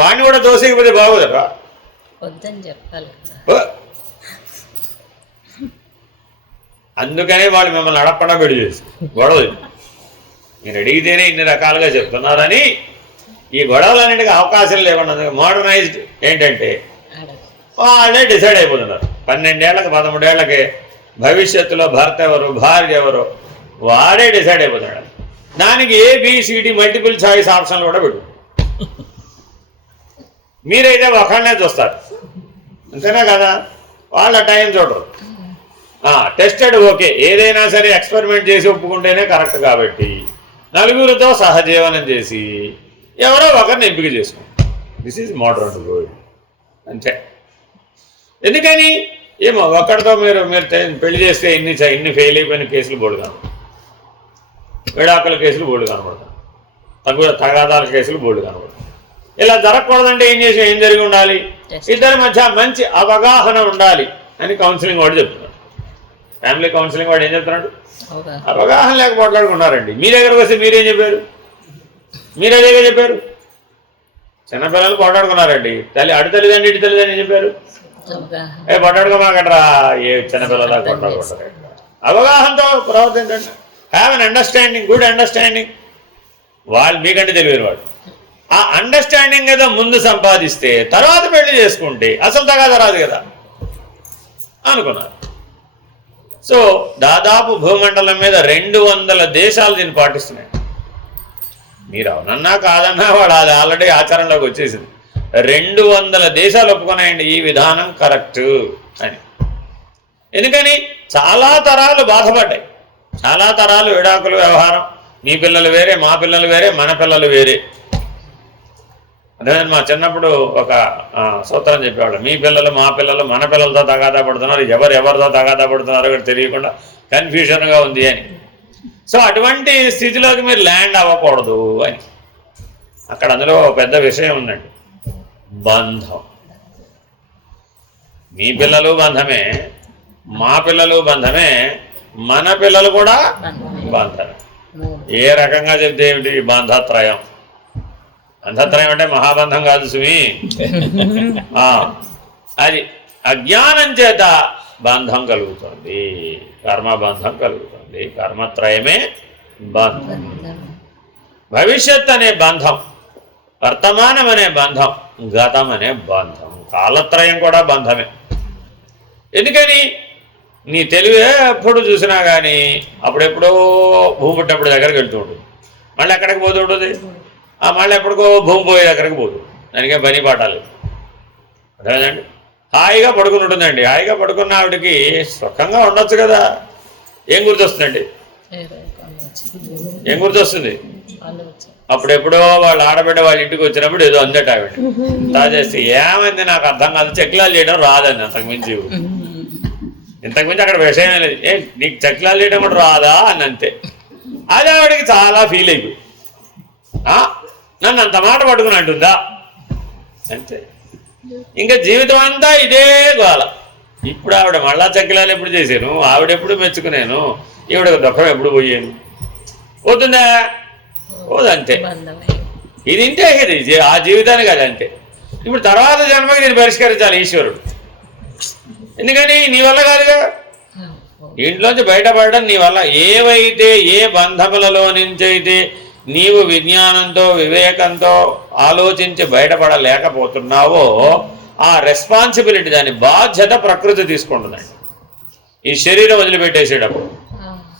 వాడిని కూడా తోసేయకపోతే బాగోదరా? వద్దని చెప్పాలి. అందుకనే వాళ్ళు మిమ్మల్ని అడగకుండా పెళ్లి చేసి గొడవ. మీరు అడిగితేనే ఇన్ని రకాలుగా చెప్తున్నారని ఈ గొడవలన్నింటికి అవకాశం లేకుండా మోడర్నైజ్డ్ ఏంటంటే వాళ్ళే డిసైడ్ అయిపోతున్నారు. 12 ఏళ్ళకి 13 ఏళ్ళకి భవిష్యత్తులో భర్త ఎవరు, భార్య ఎవరు వాడే డిసైడ్ అయిపోతున్నాడు. దానికి ABCD మల్టిపుల్ చాయిస్ ఆప్షన్లు కూడా పెట్టు. మీరైతే ఒకళ్ళనే చూస్తారు, అంతేనా కదా? వాళ్ళ టైం చూడరు. టెస్టెడ్ ఓకే, ఏదైనా సరే ఎక్స్పెరిమెంట్ చేసి ఒప్పుకుంటేనే కరెక్ట్ కాబట్టి నలుగురితో సహజీవనం చేసి ఎవరో ఒకరిని ఎంపిక చేసుకుంటారు. This is modern world. అంతే. ఎందుకని ఏమో ఒక్కడితో మీరు పెళ్లి చేస్తే ఇన్ని ఫెయిల్ అయిపోయిన కేసులు బోర్డు కనబడతాయి, విడాకుల కేసులు బోర్డు కనబడతాయి, తగాదాల కేసులు బోర్డు కనబడతాయి. ఇలా జరగకూడదంటే ఏం జరిగి ఉండాలి? ఇద్దరి మధ్య మంచి అవగాహన ఉండాలి అని కౌన్సిలింగ్ వాడు చెప్తున్నాడు. ఫ్యామిలీ కౌన్సిలింగ్ వాడు ఏం చెప్తున్నాడు? అవగాహన లేక పోట్లాడుకున్నారండి. మీ దగ్గరకు వస్తే మీరేం చెప్పారు? మీరు అదేగా చెప్పారు. చిన్నపిల్లలు పోట్లాడుకున్నారండి, అటు తల్లిదండ్రి ఇటు తల్లిదండ్రి ఏం చెప్పారు? పొట్టాడుకోమాకట్రా, ఏ చిన్నపిల్లలా కొట్టాడుకుంటారు. అవగాహనతో ప్రవర్తించండి. Have an understanding, good understanding. వాళ్ళు మీకంటే తెలియరు వాడు. ఆ అండర్స్టాండింగ్ ఏదో ముందు సంపాదిస్తే తర్వాత పెళ్లి చేసుకుంటే అసలు తగాదా రాదు కదా అనుకున్నారు. సో దాదాపు భూమండలం మీద 200 దేశాలు దీన్ని పాటిస్తున్నాయి. మీరు అవునన్నా కాదన్నా వాడు అది ఆల్రెడీ ఆచరణలోకి వచ్చేసింది. 200 దేశాలు ఒప్పుకున్నాయండి ఈ విధానం కరెక్ట్ అని. ఎందుకని చాలా తరాలు బాధపడ్డాయి, చాలా తరాలు విడాకుల వ్యవహారం. మీ పిల్లలు వేరే, మా పిల్లలు వేరే, మన పిల్లలు వేరే. అదే మా చిన్నప్పుడు ఒక సూత్రం చెప్పేవాళ్ళు, మీ పిల్లలు మా పిల్లలు మన పిల్లలతో తగాదా పడుతున్నారు, ఎవరితో తగాదా పడుతున్నారో కూడా తెలియకుండా కన్ఫ్యూజన్గా ఉంది అని. సో అటువంటి స్థితిలోకి మీరు ల్యాండ్ అవ్వకూడదు అని. అక్కడ అందులో పెద్ద విషయం ఉందండి, బంధం. మీ పిల్లలు బంధమే, మా పిల్లలు బంధమే, మన పిల్లలు కూడా బంధమే. ఏ రకంగా చెప్తే ఏమిటి బంధత్రయం? బంధత్రయం అంటే మహాబంధం కాదు సుమి. అది అజ్ఞానం చేత బంధం కలుగుతుంది, కర్మబంధం కలుగుతుంది. కర్మత్రయమే బంధం. భవిష్యత్ అనే బంధం, వర్తమానం అనే బంధం, గతం అనే బంధం, కాలత్రయం కూడా బంధమే. ఎందుకని నీ తెలివే ఎప్పుడు చూసినా కానీ అప్పుడెప్పుడో భూమి పుట్టినప్పుడు దగ్గరికి వెళ్తూ ఉంటుంది, మళ్ళీ ఎక్కడికి పోతూ ఉంటుంది, మళ్ళీ ఎప్పటికో భూమి పోయే దగ్గరికి పోతుంది. దానికే పని పాటాలి. అదేనండి, హాయిగా పడుకుని ఉంటుందండి. హాయిగా పడుకున్న ఆవిడకి సుఖంగా ఉండొచ్చు కదా. ఏం గుర్తొస్తుందండి? ఏం గుర్తొస్తుంది? అప్పుడెప్పుడో వాళ్ళ ఆడబిడ్డ వాళ్ళ ఇంటికి వచ్చినప్పుడు ఏదో అందట ఆవిడ తాజేస్తే ఏమైంది నాకు అర్థం కాదు, చక్లాలు చేయడం రాదండి. అంతకుమించి అక్కడ విషయం లేదు. నీకు చక్లాలు చేయడం కూడా రాదా అని అంతే. అది ఆవిడకి చాలా ఫీల్ అయిపోయి నన్ను అంత మాట పట్టుకుని అంటుందా అంతే. ఇంకా జీవితం అంతా ఇదే గోల. ఇప్పుడు ఆవిడ మళ్ళా చక్కిలాలు ఎప్పుడు చేశాను, ఆవిడెప్పుడు మెచ్చుకున్నాను, ఈవిడ దుఃఖం ఎప్పుడు పోయాను, పోతుందా? పోదంతే. ఇది ఇంతే కదా, ఆ జీవితానికి అది అంతే. ఇప్పుడు తర్వాత జన్మకి నేను పరిష్కరించాలి ఈశ్వరుడు. ఎందుకని నీ వల్ల కాదుగా. ఇంట్లోంచి బయటపడడం నీ వల్ల. ఏవైతే ఏ బంధములలో నుంచైతే నీవు విజ్ఞానంతో వివేకంతో ఆలోచించి బయటపడలేకపోతున్నావో ఆ రెస్పాన్సిబిలిటీ, దాని బాధ్యత ప్రకృతి తీసుకుంటుందండి. ఈ శరీరం వదిలిపెట్టేసేటప్పుడు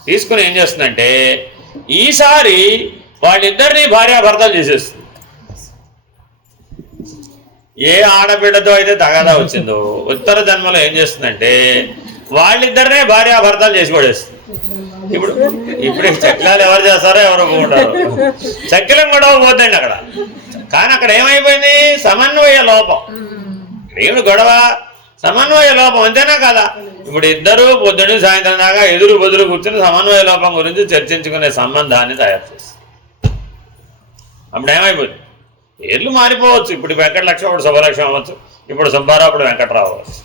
తీసుకుని ఏం చేస్తుందంటే ఈసారి వాళ్ళిద్దరినీ భార్యాభర్తలు చేసేస్తుంది. ఏ ఆడబిడ్డతో అయితే తగాదా వచ్చిందో ఉత్తర జన్మలో ఏం చేస్తుందంటే వాళ్ళిద్దరినే భార్యాభర్తలు చేసి పడేస్తుంది. ఇప్పుడు చక్రాలు ఎవరు చేస్తారో ఎవరు ఒప్పుకుంటారు, చక్రం కూడా పోతుందండి అక్కడ. కానీ అక్కడ ఏమైపోయింది? సమన్వయ లోపం. ఏమిటి గొడవ? సమన్వయ లోపం అంతేనా కదా. ఇప్పుడు ఇద్దరు పొద్దున్న సాయంత్రం దాకా ఎదురు బదురు కూర్చొని సమన్వయ లోపం గురించి చర్చించుకునే సంబంధాన్ని తయారు చేస్తారు. అప్పుడు ఏమైపోతుంది, పేర్లు మారిపోవచ్చు. ఇప్పుడు వెంకటలక్ష్మి ఇప్పుడు శుభలక్ష్మి అవ్వచ్చు, ఇప్పుడు సుబ్బారావు ఇప్పుడు వెంకట్రావు అవ్వచ్చు.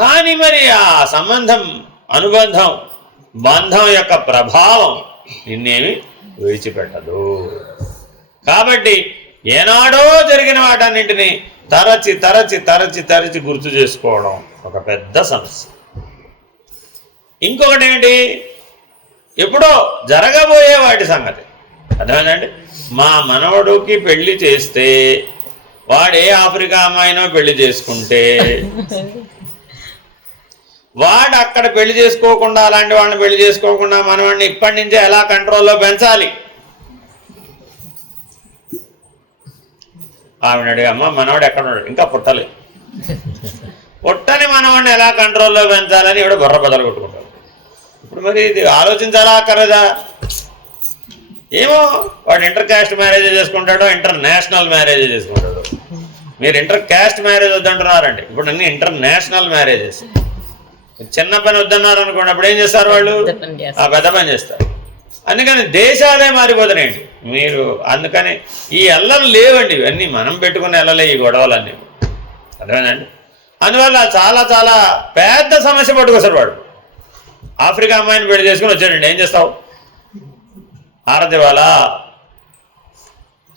కానీ మరి ఆ సంబంధం, అనుబంధం, బంధం యొక్క ప్రభావం నిన్నేమి విడిచిపెట్టదు. కాబట్టి ఏనాడో జరిగిన వాటన్నింటినీ తరచి తరచి తరచి తరచి గుర్తు చేసుకోవడం ఒక పెద్ద సమస్య. ఇంకొకటి ఏంటి, ఎప్పుడో జరగబోయే వాటి సంగతి. అర్థమైందండి. మా మనవడికి పెళ్లి చేస్తే వాడు ఏ ఆఫ్రికా అమ్మాయినో పెళ్లి చేసుకుంటే వాడు అక్కడ పెళ్లి చేసుకోకుండా, అలాంటి వాడిని పెళ్లి చేసుకోకుండా మనవాడిని ఇప్పటి నుంచే ఎలా కంట్రోల్లో పెంచాలి. ఆవిడ అమ్మ మనవాడు ఎక్కడున్నాడు, ఇంకా పుట్టలేదు, పుట్టని మనవాడిని ఎలా కంట్రోల్లో పెంచాలని ఇవిడ బుర్ర బదలు కొట్టుకుంటాడు. ఇప్పుడు మరి ఇది ఆలోచించాలా అక్కర్లేదా? ఏమో వాడు ఇంటర్ క్యాస్ట్ మ్యారేజ్ చేసుకుంటాడో ఇంటర్నేషనల్ మ్యారేజ్ చేసుకుంటాడు. మీరు ఇంటర్ క్యాస్ట్ మ్యారేజ్ వద్దంటున్నారండి, ఇప్పుడు అన్ని ఇంటర్నేషనల్ మ్యారేజెస్. చిన్న పని వద్దన్నారు అనుకోండి, అప్పుడు ఏం చేస్తారు వాళ్ళు, ఆ పెద్ద పని చేస్తారు. అందుకని దేశాలే మారిపోతున్నాయండి మీరు. అందుకని ఈ ఎల్లలు లేవండి, ఇవన్నీ మనం పెట్టుకునే ఎల్లలే ఈ గొడవలన్నీ. అర్థమేనండి. అందువల్ల చాలా చాలా పెద్ద సమస్య పట్టుకొస్తాడు వాడు. ఆఫ్రికా అమ్మాయిని పెళ్లి చేసుకుని వచ్చాడండి, ఏం చేస్తావు? హారతి ఇవ్వాలా,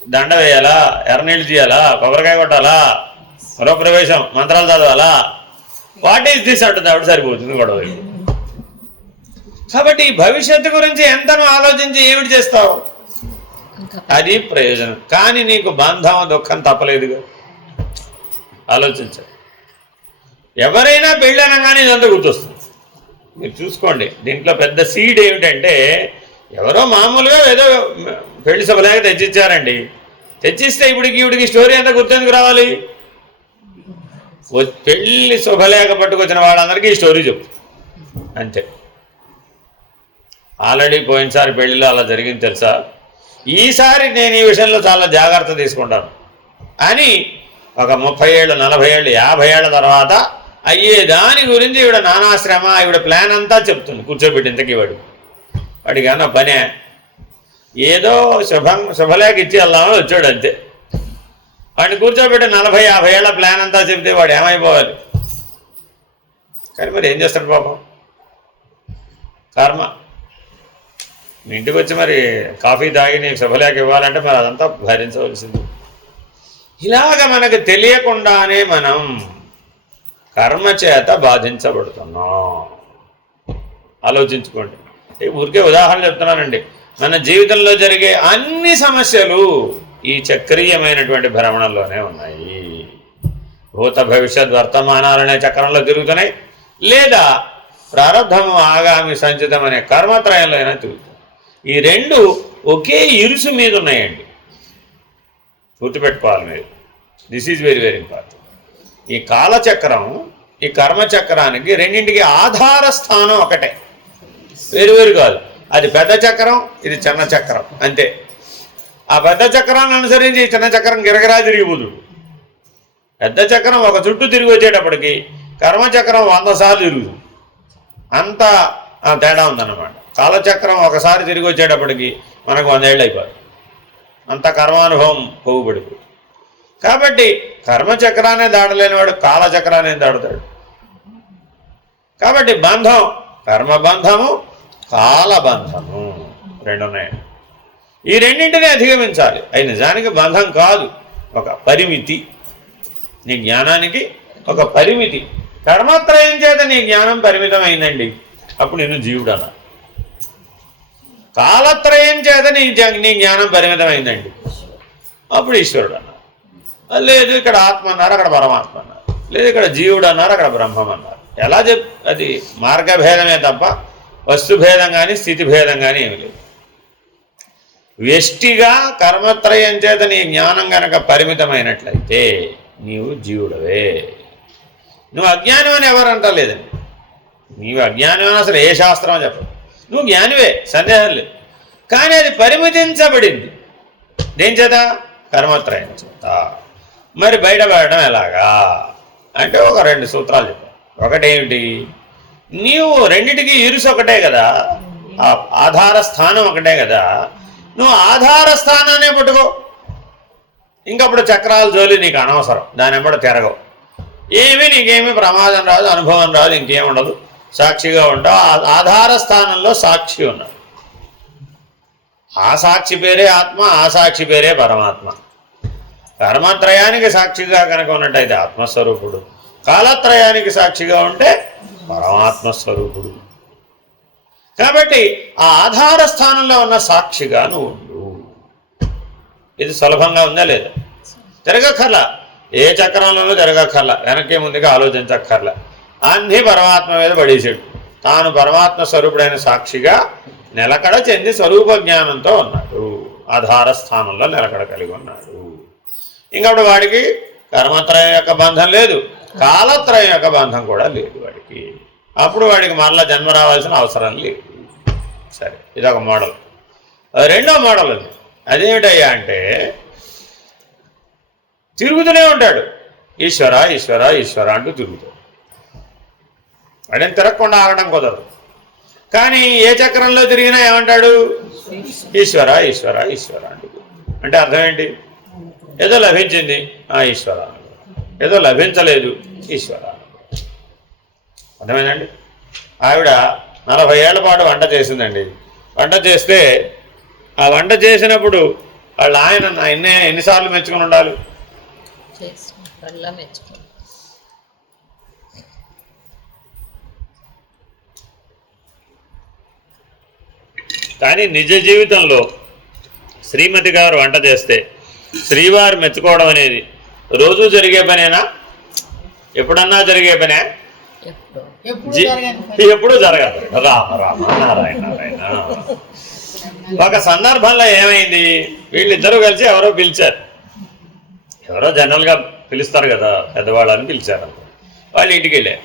దండ వేయాలా, ఎర్రనీళ్ళు తీయాలా, కొబ్బరికాయ కొట్టాలా, గృహప్రవేశం మంత్రాలు చదవాలా, వాట్ ఈస్ దిస్ అంటుంది ఆవిడ. సరిపోతుంది గొడవ. కాబట్టి భవిష్యత్తు గురించి ఎంతనో ఆలోచించి ఏమిటి చేస్తావు, అది ప్రయోజనం. కానీ నీకు బంధం దుఃఖం తప్పలేదుగా. ఆలోచించండి. ఎవరైనా పెళ్ళి అనగానే ఇదంతా గుర్తొస్తుంది. మీరు చూసుకోండి, దీంట్లో పెద్ద సీడ్ ఏమిటంటే, ఎవరో మామూలుగా ఏదో పెళ్లి శుభలేఖ తెచ్చిచ్చారండి. తెచ్చిస్తే ఇవిడికి స్టోరీ అంతా గుర్తెందుకు రావాలి? పెళ్లి శుభలేఖ పట్టుకొచ్చిన వాళ్ళందరికీ ఈ స్టోరీ చెప్పు అంతే. ఆల్రెడీ పోయినసారి పెళ్లిలో అలా జరిగింది తెలుసా, ఈసారి నేను ఈ విషయంలో చాలా జాగ్రత్త తీసుకుంటాను అని ఒక 30 ఏళ్ళు 40 ఏళ్ళు 50 ఏళ్ల తర్వాత అయ్యే దాని గురించి ఈవిడ నానాశ్రమ, ఈవిడ ప్లాన్ అంతా చెప్తుంది. కూర్చోబెట్టి ఇంతకీ వాడికి అన్న పనే ఏదో శుభలేఖ ఇచ్చి వెళ్దామని వచ్చాడు అంతే. వాడిని కూర్చోబెట్టి 40-50 ఏళ్ల ప్లాన్ అంతా చెప్తే వాడు ఏమైపోవాలి. కానీ మరి ఏం చేస్తాడు పాపం, కర్మ. మీ ఇంటికి వచ్చి మరి కాఫీ తాగి నీకు శుభలేఖ ఇవ్వాలంటే మరి అదంతా భరించవలసింది. ఇలాగ మనకు తెలియకుండానే మనం కర్మ చేత బాధించబడుతున్నాం. ఆలోచించుకోండి. ఊరికే ఉదాహరణ చెప్తున్నానండి. మన జీవితంలో జరిగే అన్ని సమస్యలు ఈ చక్రీయమైనటువంటి భ్రమణంలోనే ఉన్నాయి. భూత భవిష్యత్ వర్తమానాలనే చక్రంలో తిరుగుతున్నాయి, లేదా ప్రారంధము ఆగామి సంచితం అనే కర్మత్రయంలో అయినా తిరుగుతాయి. ఈ రెండు ఒకే ఇరుసు మీద ఉన్నాయండి, గుర్తుపెట్టుకోవాలి మీరు. This is very very important. ఈ కాలచక్రం, ఈ కర్మచక్రానికి రెండింటికి ఆధార స్థానం ఒకటే, వేరు వేరు కాదు. అది పెద్ద చక్రం, ఇది చిన్న చక్రం అంతే. ఆ పెద్ద చక్రాన్ని అనుసరించి ఈ చిన్న చక్రం గిరగిరా తిరిగిపోతుంది. పెద్ద చక్రం ఒక చుట్టూ తిరిగి వచ్చేటప్పటికి కర్మచక్రం 100 సార్లు తిరుగుతుంది. అంత తేడా ఉందన్నమాట. కాలచక్రం ఒకసారి తిరిగి వచ్చేటప్పటికి మనకు 100 ఏళ్ళు అయిపోతుంది. అంత కర్మానుభవం పోగుపడిపోతుంది. కాబట్టి కర్మచక్రాన్ని దాటలేని వాడు కాలచక్రాన్ని దాడుతాడు. కాబట్టి బంధం, కర్మబంధము, కాలబంధము రెండు ఉన్నాయి. ఈ రెండింటినీ అధిగమించాలి. అవి నిజానికి బంధం కాదు, ఒక పరిమితి. నీ జ్ఞానానికి ఒక పరిమితి. కర్మత్రయం చేత నీ జ్ఞానం పరిమితం అయిందండి, అప్పుడు నేను జీవుడు అన్నారు. కాలత్రయం చేత నీ జ్ఞానం పరిమితం అయిందండి, అప్పుడు ఈశ్వరుడు అన్నారు. లేదు ఇక్కడ ఆత్మ అన్నారు, అక్కడ పరమాత్మ అన్నారు. లేదు ఇక్కడ జీవుడు అన్నారు, అక్కడ బ్రహ్మం అన్నారు. ఎలా అది మార్గభేదమే తప్ప వస్తుభేదం కానీ స్థితి భేదం కానీ ఏమి లేదు. వ్యష్టిగా కర్మత్రయం చేత నీ జ్ఞానం కనుక పరిమితమైనట్లయితే నీవు జీవుడవే. నువ్వు అజ్ఞానం అని ఎవరు అంటలేదండి. నీవు అజ్ఞానం అని అసలు ఏ శాస్త్రం చెప్పదు. నువ్వు జ్ఞానివే, సందేహం లేదు. కానీ అది పరిమితించబడింది దేని చేత? కర్మత్రయం చేత. మరి బయటపడడం ఎలాగా? అంటే ఒక 2 సూత్రాలు చెప్పారు. ఒకటేమిటి, నీవు రెండిటికి ఇరుసు ఒకటే కదా, ఆధార స్థానం ఒకటే కదా, నువ్వు ఆధార స్థానాన్నే పట్టుకో. ఇంకప్పుడు చక్రాల జోలి నీకు అనవసరం, దాని వెంబడి తిరగవు. నీకేమీ ప్రమాదం రాదు, అనుభవం రాదు, ఇంకేముండదు, సాక్షిగా ఉంటావు. ఆధార స్థానంలో సాక్షి ఉన్నాడు. ఆ సాక్షి పేరే ఆత్మ, ఆ సాక్షి పేరే పరమాత్మ. కర్మత్రయానికి సాక్షిగా కనుక ఉన్నట్టయితే ఆత్మస్వరూపుడు, కాలత్రయానికి సాక్షిగా ఉంటే పరమాత్మస్వరూపుడు. కాబట్టి ఆ ఆధార స్థానంలో ఉన్న సాక్షిగా నువ్వు ఉండు. ఇది సులభంగా ఉందా లేదా? తిరగక్కర్లా, ఏ చక్రంలోనూ తిరగక్కర్లా, వెనక్కి ముందుగా ఆలోచించక్కర్లా, అన్నీ పరమాత్మ మీద పడేసాడు. తాను పరమాత్మ స్వరూపుడైన సాక్షిగా నిలకడ చెంది స్వరూప జ్ఞానంతో ఉన్నాడు, ఆధార స్థానంలో నిలకడ కలిగి ఉన్నాడు. ఇంకప్పుడు వాడికి కర్మత్రయం యొక్క బంధం లేదు, కాలత్రయం యొక్క బంధం కూడా లేదు వాడికి. అప్పుడు వాడికి మరలా జన్మ రావాల్సిన అవసరం లేదు. సరే, ఇదొక మోడల్. రెండో మోడల్ ఉంది. అదేమిటయ్యా అంటే, తిరుగుతూనే ఉంటాడు, ఈశ్వర ఈశ్వర ఈశ్వర అంటూ తిరుగుతాడు. వాడిని తిరగకుండా ఆగడం కుదరదు. కానీ ఏ చక్రంలో తిరిగినా ఏమంటాడు? ఈశ్వర ఈశ్వర ఈశ్వర అంటూ. అంటే అర్థం ఏంటి? ఏదో లభించింది, ఈశ్వర, ఏదో లభించలేదు, ఈశ్వర. అర్థమైందండి? ఆవిడ 40 ఏళ్ల పాటు వంట చేసిందండి. వంట చేస్తే ఆ వంట చేసినప్పుడు వాళ్ళ ఆయన ఎన్నిసార్లు మెచ్చుకుని ఉండాలి? కానీ నిజ జీవితంలో శ్రీమతి గారు వంట చేస్తే శ్రీవారు మెచ్చుకోవడం అనేది రోజు జరిగే పనేనా? ఎప్పుడన్నా జరిగే పనే? ఎప్పుడు జరగదు. రామ రామ నారాయణ నారాయణ. ఒక సందర్భంలో ఏమైంది, వీళ్ళిద్దరూ కలిసి ఎవరో పిలిచారు. ఎవరో జనరల్గా పిలుస్తారు కదా, పెద్దవాళ్ళని పిలిచారు. వాళ్ళు ఇంటికి వెళ్ళారు.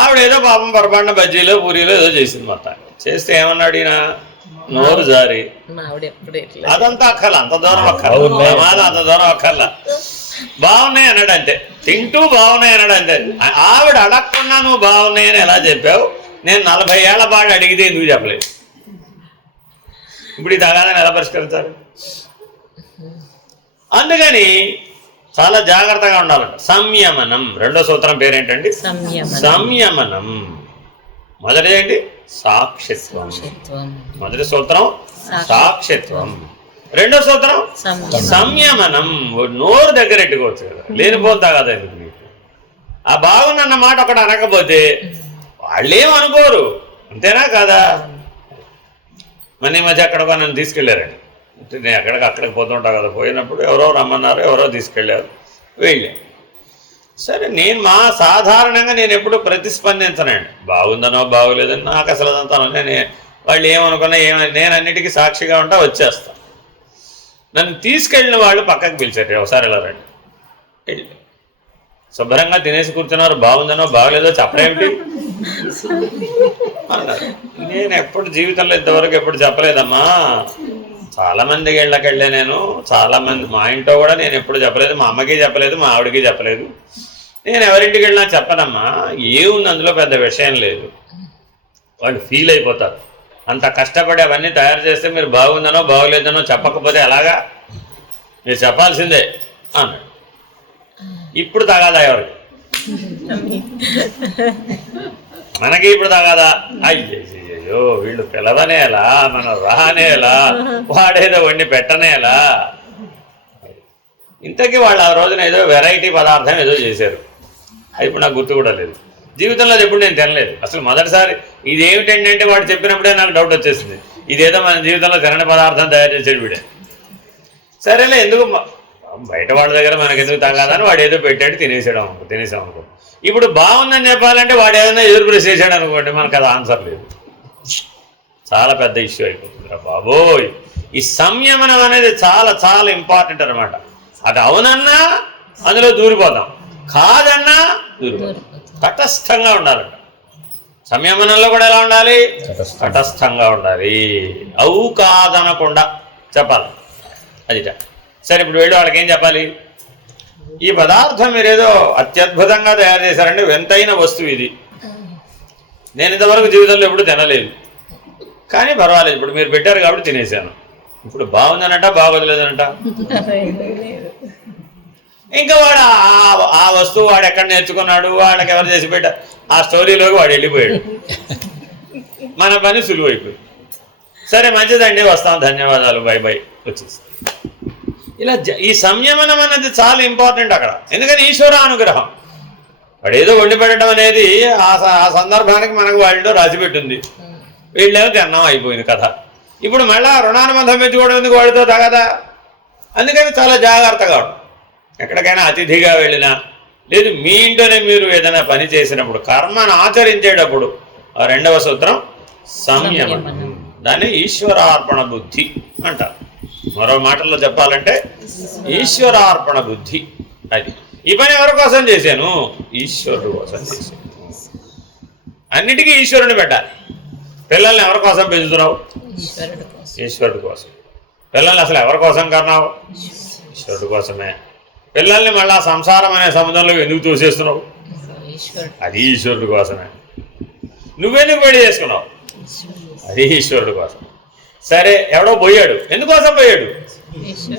ఆవిడ ఏదో పాపం పొరపాటున బజ్జీలో పూరీలో ఏదో చేసింది. మొత్తాన్ని చేస్తే ఏమన్నాడు ఈయన, నోరు జారి, అదంతా అక్కర్ల, అంత దూరం అక్కర్ల, అంత దూరం అక్కర్ల, బాగున్నాయి అన్నాడు అంతే. తింటూ బాగున్నాయి అన్నాడు అంతే. ఆవిడ అడగకుండా నువ్వు బాగున్నాయని ఎలా చెప్పావు? నేను 40 ఏళ్ల పాటు అడిగితే ఎందుకు చెప్పలేదు? ఇప్పుడు ఈ తగాదాన్ని ఎలా పరిష్కరించారు? అందుకని చాలా జాగ్రత్తగా ఉండాలంట. సంయమనం రెండో సూత్రం పేరేంటండి? సంయమనం. మొదటిది ఏంటి? సాక్షిత్వం. మొదటి సూత్రం సాక్షిత్వం. రెండో సూత్రం సంయమనం. నోరు దగ్గర ఎట్టుకోవచ్చు కదా, లేనిపోతా కదా ఎందుకు నీకు? ఆ బాగుందన్న మాట ఒకటి అనకపోతే వాళ్ళేం అనుకోరు, అంతేనా కాదా? మన ఈ మధ్య అక్కడికో నన్ను తీసుకెళ్ళారండి. నేను అక్కడికి పోతుంటా కదా, పోయినప్పుడు ఎవరో రమ్మన్నారు, ఎవరో తీసుకెళ్ళారు, వెళ్ళే. సరే, సాధారణంగా నేను ఎప్పుడు ప్రతిస్పందించనండి. బాగుందనో బాగోలేదని నాకు అసలు అదంతా వాళ్ళు ఏమనుకున్నా నేను అన్నిటికీ సాక్షిగా ఉంటా, వచ్చేస్తాను. నన్ను తీసుకెళ్ళిన వాళ్ళు పక్కకు పిలిచారు, ఒకసారి ఎలా రండి. వెళ్ళి శుభ్రంగా తినేసి కూర్చున్నారు. బాగుందనో బాగలేదో చెప్పలేమిటి అన్నారు. నేను ఎప్పుడు జీవితంలో ఇంతవరకు ఎప్పుడు చెప్పలేదమ్మా. చాలామంది ఇళ్ళకి వెళ్ళే నేను, చాలామంది మా ఇంట్లో కూడా నేను ఎప్పుడు చెప్పలేదు, మా అమ్మకి చెప్పలేదు, మా ఆవిడకి చెప్పలేదు. నేను ఎవరింటికి వెళ్ళినా చెప్పనమ్మా, ఏముంది అందులో, పెద్ద విషయం లేదు. వాళ్ళు ఫీల్ అయిపోతారు. అంత కష్టపడి అవన్నీ తయారు చేస్తే మీరు బాగుందనో బాగోలేదనో చెప్పకపోతే ఎలాగా? మీరు చెప్పాల్సిందే అన్నాడు. ఇప్పుడు తగాదా ఎవరికి? మనకి ఇప్పుడు తగాదా. అయ్యో వీళ్ళు పిలవనేలా, మనం రానేలా, వాడేదో వండి పెట్టనేలా. ఇంతకీ వాళ్ళు ఆ రోజున ఏదో వెరైటీ పదార్థం ఏదో చేశారు, ఇప్పుడు నాకు గుర్తు కూడా లేదు. జీవితంలో అది ఎప్పుడు నేను తినలేదు అసలు. మొదటిసారి ఇదేమిటండి అంటే వాడు చెప్పినప్పుడే నాకు డౌట్ వచ్చేసింది, ఇదేదో మన జీవితంలో తినని పదార్థం తయారు చేసేది వీడే. సరేలే, ఎందుకు బయట వాళ్ళ దగ్గర మనకి ఎందుకు తగాదని వాడు ఏదో పెట్టాడు, తినేసాం అనుకో. ఇప్పుడు బాగుందని చెప్పాలంటే వాడు ఏదైనా ఎదురు ప్రశ్నించాడు అనుకోండి, మనకు అది ఆన్సర్ లేదు. చాలా పెద్ద ఇష్యూ అయిపోతుంది రా బాబోయ్. ఈ సంయమనం అనేది చాలా చాలా ఇంపార్టెంట్ అనమాట. అది అవునన్నా అందులో దూరిపోతాం, కాదన్నా దూరిపోతాం. తటస్థంగా ఉండాలంట. సంయమనంలో కూడా ఎలా ఉండాలి? తటస్థంగా ఉండాలి. అవు కాదనకుండా చెప్పాలి. అది సరే. ఇప్పుడు వెళ్ళి వాళ్ళకి ఏం చెప్పాలి? ఈ పదార్థం మీరేదో అత్యద్భుతంగా తయారు చేశారండి, వింతైన వస్తువు ఇది, నేను ఇంతవరకు జీవితంలో ఎప్పుడు తినలేదు, కానీ పర్వాలేదు ఇప్పుడు మీరు పెట్టారు కాబట్టి తినేశాను. ఇప్పుడు బాగుందనట బాగోదులేదనట. ఇంకా వాడు ఆ వస్తువు వాడు ఎక్కడ నేర్చుకున్నాడు, వాడికి ఎవరు చేసి పెట్టారు, ఆ స్టోరీలోకి వాడు వెళ్ళిపోయాడు. మన పని సులువైపోయింది. సరే మంచిదండి, వస్తాం, ధన్యవాదాలు, బై బై, వచ్చేసి. ఇలా ఈ సంయమనం అనేది చాలా ఇంపార్టెంట్ అక్కడ. ఎందుకని ఈశ్వర అనుగ్రహం. వాడు ఏదో వండి పెట్టడం అనేది ఆ సందర్భానికి మనకు వాళ్ళలో రాసిపెట్టింది, వీళ్ళేమో తిన్నాం, అయిపోయింది కథ. ఇప్పుడు మళ్ళీ రుణానుబంధం పెంచుకోవడం ఎందుకు వాడితో తగదా? అందుకని చాలా జాగ్రత్తగా ఉంటాం. ఎక్కడికైనా అతిథిగా వెళ్ళినా, లేదు మీ ఇంట్లోనే మీరు ఏదైనా పని చేసినప్పుడు, కర్మను ఆచరించేటప్పుడు ఆ రెండవ సూత్రం సంయమనం. దాన్ని ఈశ్వరార్పణ బుద్ధి అంటారు. మరో మాటల్లో చెప్పాలంటే ఈశ్వరార్పణ బుద్ధి. అది ఈ పని ఎవరి కోసం చేశాను? ఈశ్వరుడు కోసం చేశాను. అన్నిటికీ ఈశ్వరుని పెట్టాలి. పిల్లల్ని ఎవరి కోసం పెంచుతున్నావు? ఈశ్వరుడు కోసం. పిల్లల్ని అసలు ఎవరి కోసం కన్నావు? ఈశ్వరుడు కోసమే. పిల్లల్ని మళ్ళా సంసారం అనే సముద్రంలో ఎందుకు తోసేస్తున్నావు? అది ఈశ్వరుడు కోసమే. నువ్వెందుకు పెళ్లి చేసుకున్నావు? అది ఈశ్వరుడు కోసం. సరే ఎవడో పోయాడు, ఎందుకోసం పోయాడు?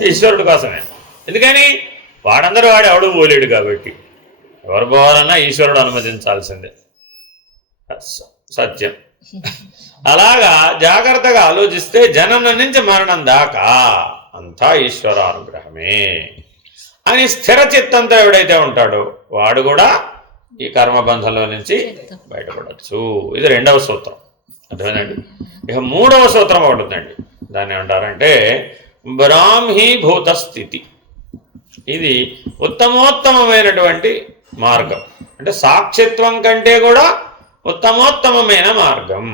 ఈశ్వరుడు కోసమే. ఎందుకని? వాడందరూ వాడు ఎవడూ పోలేడు కాబట్టి ఎవరు పోవాలన్నా ఈశ్వరుడు అనుమతించాల్సిందే. సత్యం. అలాగా జాగ్రత్తగా ఆలోచిస్తే జననం నుంచి మరణం దాకా అంతా ఈశ్వరానుగ్రహమే అని స్థిర చిత్తంతో ఎవడైతే ఉంటాడో వాడు కూడా ఈ కర్మబంధంలో నుంచి బయటపడవచ్చు. ఇది రెండవ సూత్రం. అర్థమేనండి. ఇక మూడవ సూత్రం ఒకటి ఉందండి. దాన్ని ఏమంటారంటే బ్రాహ్మీభూత స్థితి. ఇది ఉత్తమోత్తమమైనటువంటి మార్గం. అంటే సాక్షిత్వం కంటే కూడా ఉత్తమోత్తమమైన మార్గం.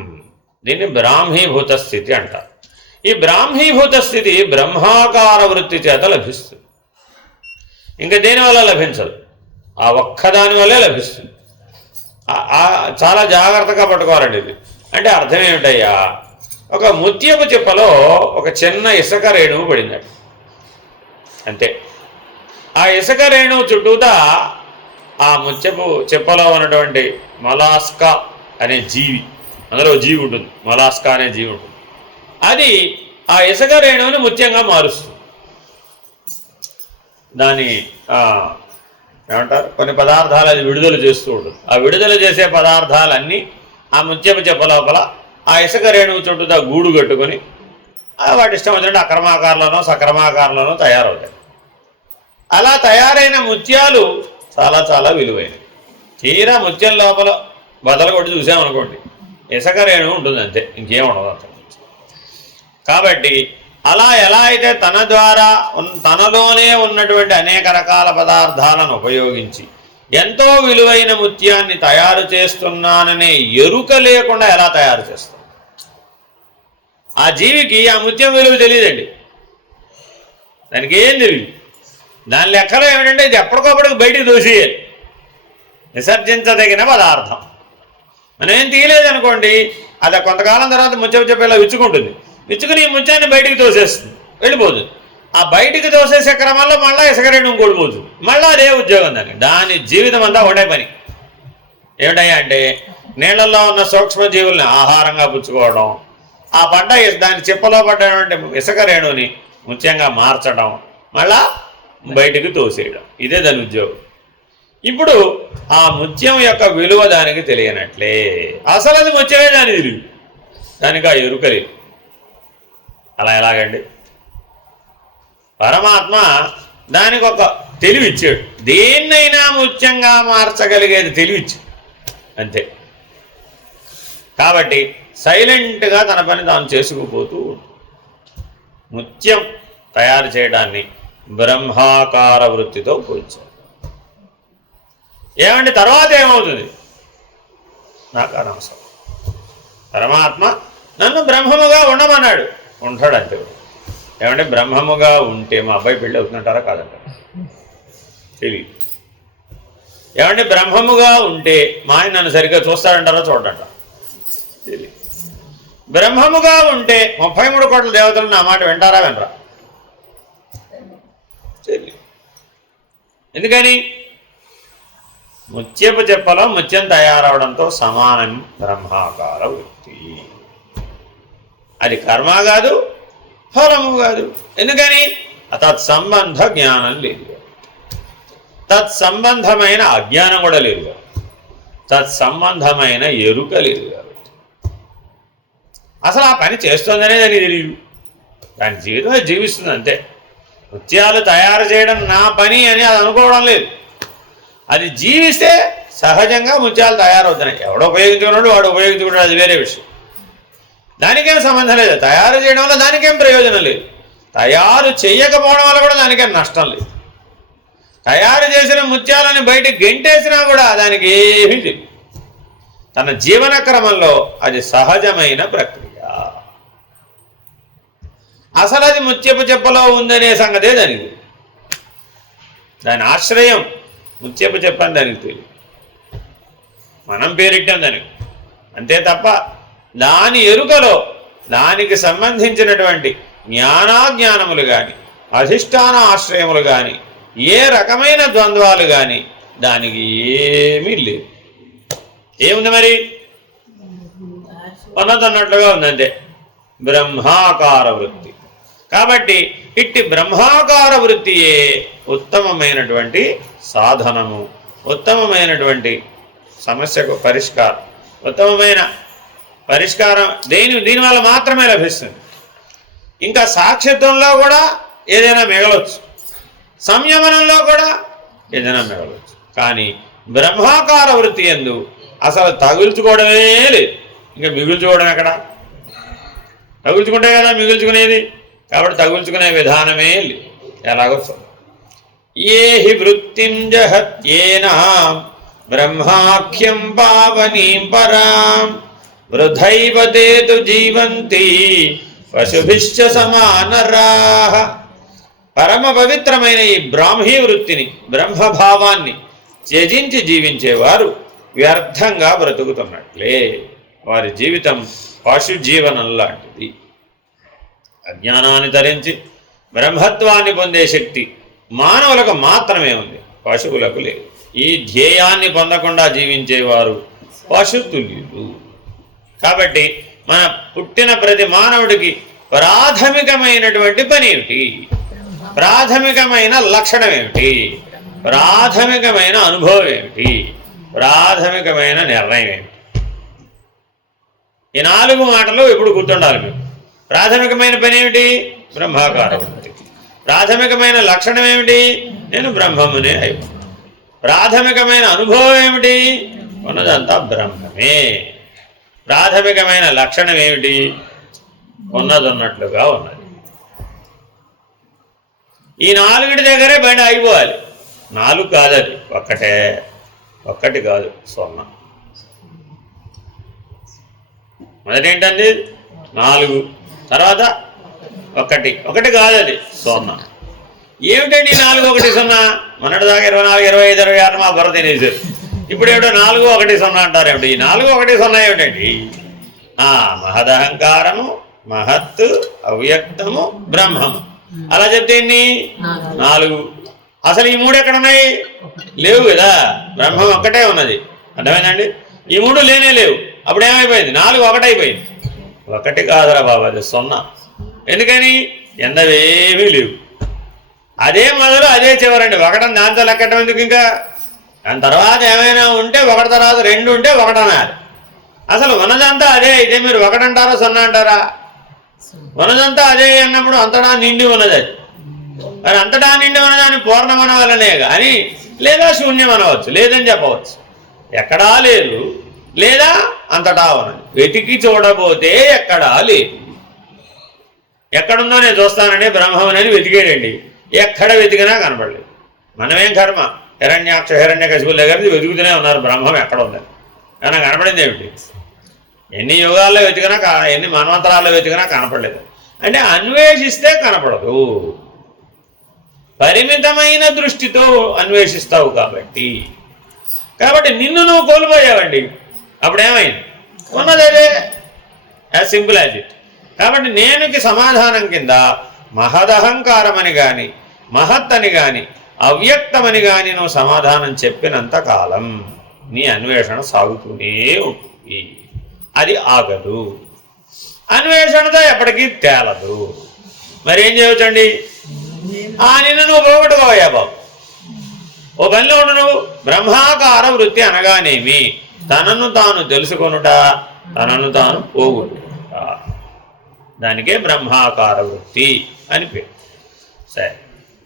దీన్ని బ్రాహ్మీభూత స్థితి అంటారు. ఈ బ్రాహ్మీభూత స్థితి బ్రహ్మాకార వృత్తి చేత లభిస్తుంది. ఇంకా దేనివల్ల లభించదు, ఆ ఒక్కదాని వల్లే లభిస్తుంది. చాలా జాగ్రత్తగా పట్టుకోవాలండి ఇది. అంటే అర్థం ఏమిటయ్యా, ఒక ముత్యపు చిప్పలో ఒక చిన్న ఇసుక రేణువు పడిందండి, అంతే. ఆ ఇసుక రేణువు చుట్టూతా ఆ ముత్యపు చిప్పలో ఉన్నటువంటి మొలాస్కా అనే జీవి, అందులో జీవి ఉంటుంది, మొలాస్కా అనే జీవి ఉంటుంది. అది ఆ ఇసుక రేణువుని ముత్యంగా మారుస్తుంది. దాని ఏమంటారు, కొన్ని పదార్థాలు అది విడుదల చేస్తూ ఉంటుంది. ఆ విడుదల చేసే పదార్థాలన్నీ ఆ ముత్యపు చెప్ప లోపల ఆ ఇసుక రేణువు చుట్టూతా గూడు కట్టుకొని వాటి ఇష్టం వచ్చినట్టు అక్రమాకారంలోనో సక్రమాకారంలోనో తయారవుతాయి. అలా తయారైన ముత్యాలు చాలా చాలా విలువైనవి. తీరా ముత్యం లోపల బదలు కొట్టి చూసామనుకోండి, ఇసుక రేణువు ఉంటుంది, అంతే, ఇంకేం ఉండదు అంత. కాబట్టి అలా ఎలా అయితే తన ద్వారా తనలోనే ఉన్నటువంటి అనేక రకాల పదార్థాలను ఉపయోగించి ఎంతో విలువైన ముత్యాన్ని తయారు చేస్తున్నాననే ఎరుక లేకుండా ఎలా తయారు చేస్తాం? ఆ జీవికి ఆ ముత్యం విలువ తెలియదండి, దానికి ఏం తెలియదు. దాని లెక్కలో ఏమిటంటే ఇది ఎప్పటికప్పటికి బయటికి దోసేయాలి, విసర్జించదగిన పదార్థం. మనం ఏం తీయలేదనుకోండి, అది కొంతకాలం తర్వాత ముత్యం చెప్పేలా విచ్చుకుంటుంది. విచ్చుకుని ఈ ముత్యాన్ని బయటికి తోసేస్తుంది, వెళ్ళిపోతుంది. ఆ బయటికి తోసేసే క్రమంలో మళ్ళీ ఇసుక రేణువు ఇంకోటిపోతుంది, మళ్ళీ అదే ఉద్యోగం. దాని జీవితం అంతా ఒకటే పని. ఏమిటయ్యా అంటే నీళ్లలో ఉన్న సూక్ష్మజీవుల్ని ఆహారంగా పుచ్చుకోవడం, ఆ పడ్డ దాని చిప్పలో పడ్డటువంటి ఇసుక రేణువుని ముత్యంగా మార్చడం, మళ్ళా బయటికి తోసేయడం, ఇదే దాని ఉద్యోగం. ఇప్పుడు ఆ ముత్యం యొక్క విలువ దానికి తెలియనట్లే. అసలు అది ముత్యమే దాని తెలియదు, దానికి ఆ ఎరుక లేదు. అలా ఎలాగండి? పరమాత్మ దానికి ఒక తెలివి ఇచ్చాడు, దేన్నైనా ముత్యంగా మార్చగలిగేది తెలివి ఇచ్చాడు, అంతే. కాబట్టి సైలెంట్గా తన పని తాను చేసుకుపోతూ ముత్యం తయారు చేయడాన్ని బ్రహ్మాకార వృత్తితో పోల్చాడు. ఏమంటే తర్వాత ఏమవుతుంది? నాకు అనవసరం. పరమాత్మ నన్ను బ్రహ్మముగా ఉండమన్నాడు, ఉంటాడు అంతే. ఏమంటే బ్రహ్మముగా ఉంటే మా అబ్బాయి పెళ్ళి అవుతుందంటారా కాదంటారా? తెలియదు. ఏమంటే బ్రహ్మముగా ఉంటే మా ఆయన నన్ను సరిగ్గా చూస్తాడంటారా చూడంట? తెలియదు. బ్రహ్మముగా ఉంటే 33 కోట్ల దేవతలు నా మాట వింటారా వినరా? తెలియదు. ఎందుకని? ముత్యపు చెప్పలో ముత్యం తయారవడంతో సమానం బ్రహ్మాకార వృత్తి. అది కర్మ కాదు, ఫలము కాదు. ఎందుకని? తత్సంబంధ జ్ఞానం లేదు, తత్సంబంధమైన అజ్ఞానం కూడా లేదు, తత్సంబంధమైన ఎరుక లేదు. అసలు ఆ పని చేస్తుందనే దానికి తెలియదు, దాని జీవితం అది జీవిస్తుంది అంతే. ముత్యాలు తయారు చేయడం నా పని అని అది అనుకోవడం లేదు. అది జీవిస్తే సహజంగా ముత్యాలు తయారవుతున్నాయి. ఎవడో ఉపయోగించుకున్నాడు వాడు ఉపయోగించుకున్నాడు, అది వేరే విషయం. దానికేం సంబంధం లేదు. తయారు చేయడం వల్ల దానికేం ప్రయోజనం లేదు, తయారు చేయకపోవడం వల్ల కూడా దానికేం నష్టం లేదు. తయారు చేసిన ముత్యాలని బయటికి గెంటేసినా కూడా దానికి ఏమీ తెలియదు. తన జీవన క్రమంలో అది సహజమైన ప్రక్రియ. అసలు అది ముత్యపు చెప్పలో ఉందనే సంగతే దానికి, దాని ఆశ్రయం ముత్యపు చెప్పని దానికి తెలియదు. మనం పేరిట్టాం దానికి అంతే తప్ప దాని ఎరుకలో దానికి సంబంధించినటువంటి జ్ఞానాజ్ఞానములు కానీ అధిష్టాన ఆశ్రయములు కానీ ఏ రకమైన ద్వంద్వాలు కానీ దానికి ఏమీ లేదు. ఏముంది మరి? ఉన్నదన్నట్లుగా ఉందంతే, బ్రహ్మాకార వృత్తి. కాబట్టి ఇట్టి బ్రహ్మాకార వృత్తియే ఉత్తమమైనటువంటి సాధనము, ఉత్తమమైనటువంటి సమస్యకు పరిష్కారం, ఉత్తమమైన పరిష్కారం దీనివల్ల మాత్రమే లభిస్తుంది. ఇంకా సాక్షిత్వంలో కూడా ఏదైనా మిగలవచ్చు, సంయమనంలో కూడా ఏదైనా మిగలవచ్చు. కానీ బ్రహ్మాకార వృత్తి యందు అసలు తగుల్చుకోవడమే లేదు. ఇంకా మిగుల్చుకోవడం ఎక్కడ? తగుల్చుకుంటే కదా మిగుల్చుకునేది. కాబట్టి తగుల్చుకునే విధానమే లేదు. ఎలాగో ఏ హి వృత్తిం జహత్యేన బ్రహ్మాఖ్యం పావనీం పరాం వృధైవ తేతు జీవంతి పశుభిశ్చ సమానరాః. పరమ పవిత్రమైన ఈ బ్రాహ్మీ వృత్తిని, బ్రహ్మభావాన్ని త్యజించి జీవించేవారు వ్యర్థంగా బ్రతుకుతున్నట్లే. వారి జీవితం పశు జీవనం లాంటిది. అజ్ఞానాన్ని ధరించి బ్రహ్మత్వాన్ని పొందే శక్తి మానవులకు మాత్రమే ఉంది, పశువులకు లేదు. ఈ ధ్యేయాన్ని పొందకుండా జీవించేవారు పశుతుల్యులు. కాబట్టి మన పుట్టిన ప్రతి మానవుడికి ప్రాథమికమైనటువంటి పని ఏమిటి? ప్రాథమికమైన లక్షణం ఏమిటి? ప్రాథమికమైన అనుభవం ఏమిటి? ప్రాథమికమైన నిర్ణయం ఏమిటి? ఈ 4 మాటలు ఎప్పుడు గుర్తుండాలి మీకు. ప్రాథమికమైన పని ఏమిటి? బ్రహ్మాకార వృత్తి. ప్రాథమికమైన లక్షణం ఏమిటి? నేను బ్రహ్మమునే అయిపోతాను. ప్రాథమికమైన అనుభవం ఏమిటి? ఉన్నదంతా బ్రహ్మమే. ప్రాథమికమైన లక్షణం ఏమిటి? ఉన్నదన్నట్లుగా ఉన్నది. ఈ 4 దగ్గరే బండి ఆగిపోవాలి. 4 కాదది, ఒక్కటి కాదు, 0. మొదటి ఏంటండి? 4, తర్వాత 1 కాదది, 0. ఏమిటండి 4, 1, 0? మొన్నటిదాకా 24, 25, 26 మా బుర్ర తినేసారు. ఇప్పుడు ఏమిటో 4, 1, 0 అంటారు. ఏమిటి ఈ 4, 1, 0 ఏమిటండి? మహదహంకారము, మహత్తు, అవ్యక్తము, బ్రహ్మము. అలా చెప్తే ఎన్ని? 4. అసలు ఈ 3 ఎక్కడున్నాయి? లేవు కదా. బ్రహ్మం ఒక్కటే ఉన్నది. అర్థమైందండి? ఈ 3 లేనే లేవు. అప్పుడు ఏమైపోయింది? 4 1 అయిపోయింది. 1 కాదురా బాబు, అది 0. ఎందుకని? ఎందవేమీ లేవు. అదే మొదలు అదే చివరండి. 1 దాంతో లెక్కటం ఎందుకు? ఇంకా దాని తర్వాత ఏమైనా ఉంటే 1 తర్వాత 2 ఉంటే 1 అనాలి. అసలు ఉన్నదంతా అదే అయితే మీరు 1 అంటారా 0 అంటారా? ఉన్నదంతా అదే అన్నప్పుడు అంతటా నిండి ఉన్నది. అది మరి అంతటా నిండి ఉన్నదాన్ని పూర్ణం అనవలనే కానీ, లేదా శూన్యం అనవచ్చు, లేదని చెప్పవచ్చు. ఎక్కడా లేదు, లేదా అంతటా ఉన్నది. వెతికి చూడబోతే ఎక్కడా లేదు. ఎక్కడుందో నేను చూస్తానండి బ్రహ్మమని వెతికేయండి, ఎక్కడ వెతికినా కనపడలేదు. మనమేం కర్మ? హిరణ్యకశిపుల దగ్గర నుంచి వెతుకుతూనే ఉన్నారు బ్రహ్మం ఎక్కడ ఉందని. కానీ కనపడింది ఏమిటి? ఎన్ని యుగాల్లో వెతికినా, ఎన్ని మన్వంతరాల్లో వెతికినా కనపడలేదు. అంటే అన్వేషిస్తే కనపడదు. పరిమితమైన దృష్టితో అన్వేషిస్తావు కాబట్టి నిన్ను నువ్వు కోల్పోయావండి. అప్పుడేమైంది? ఉన్నదే. As simple as it. కాబట్టి నేనుకి సమాధానం కింద మహదహంకారం అని కానీ, మహత్ అని కానీ, అవ్యక్తమని గాని నువ్వు సమాధానం చెప్పినంత కాలం నీ అన్వేషణ సాగుతూనే ఉంటుంది, అది ఆగదు, అన్వేషణతో ఎప్పటికీ తేలదు. మరి ఏం చేయవచ్చండి? నిన్ను నువ్వు పోగొట్టుకోవయ్యా బాబు, ఓ పనిలో ఉండు నువ్వు. బ్రహ్మాకార వృత్తి అనగానేమి? తనను తాను తెలుసుకొనుట, తనను తాను పోగొట్టుట, దానికే బ్రహ్మాకార వృత్తి అని పేరు. సరే,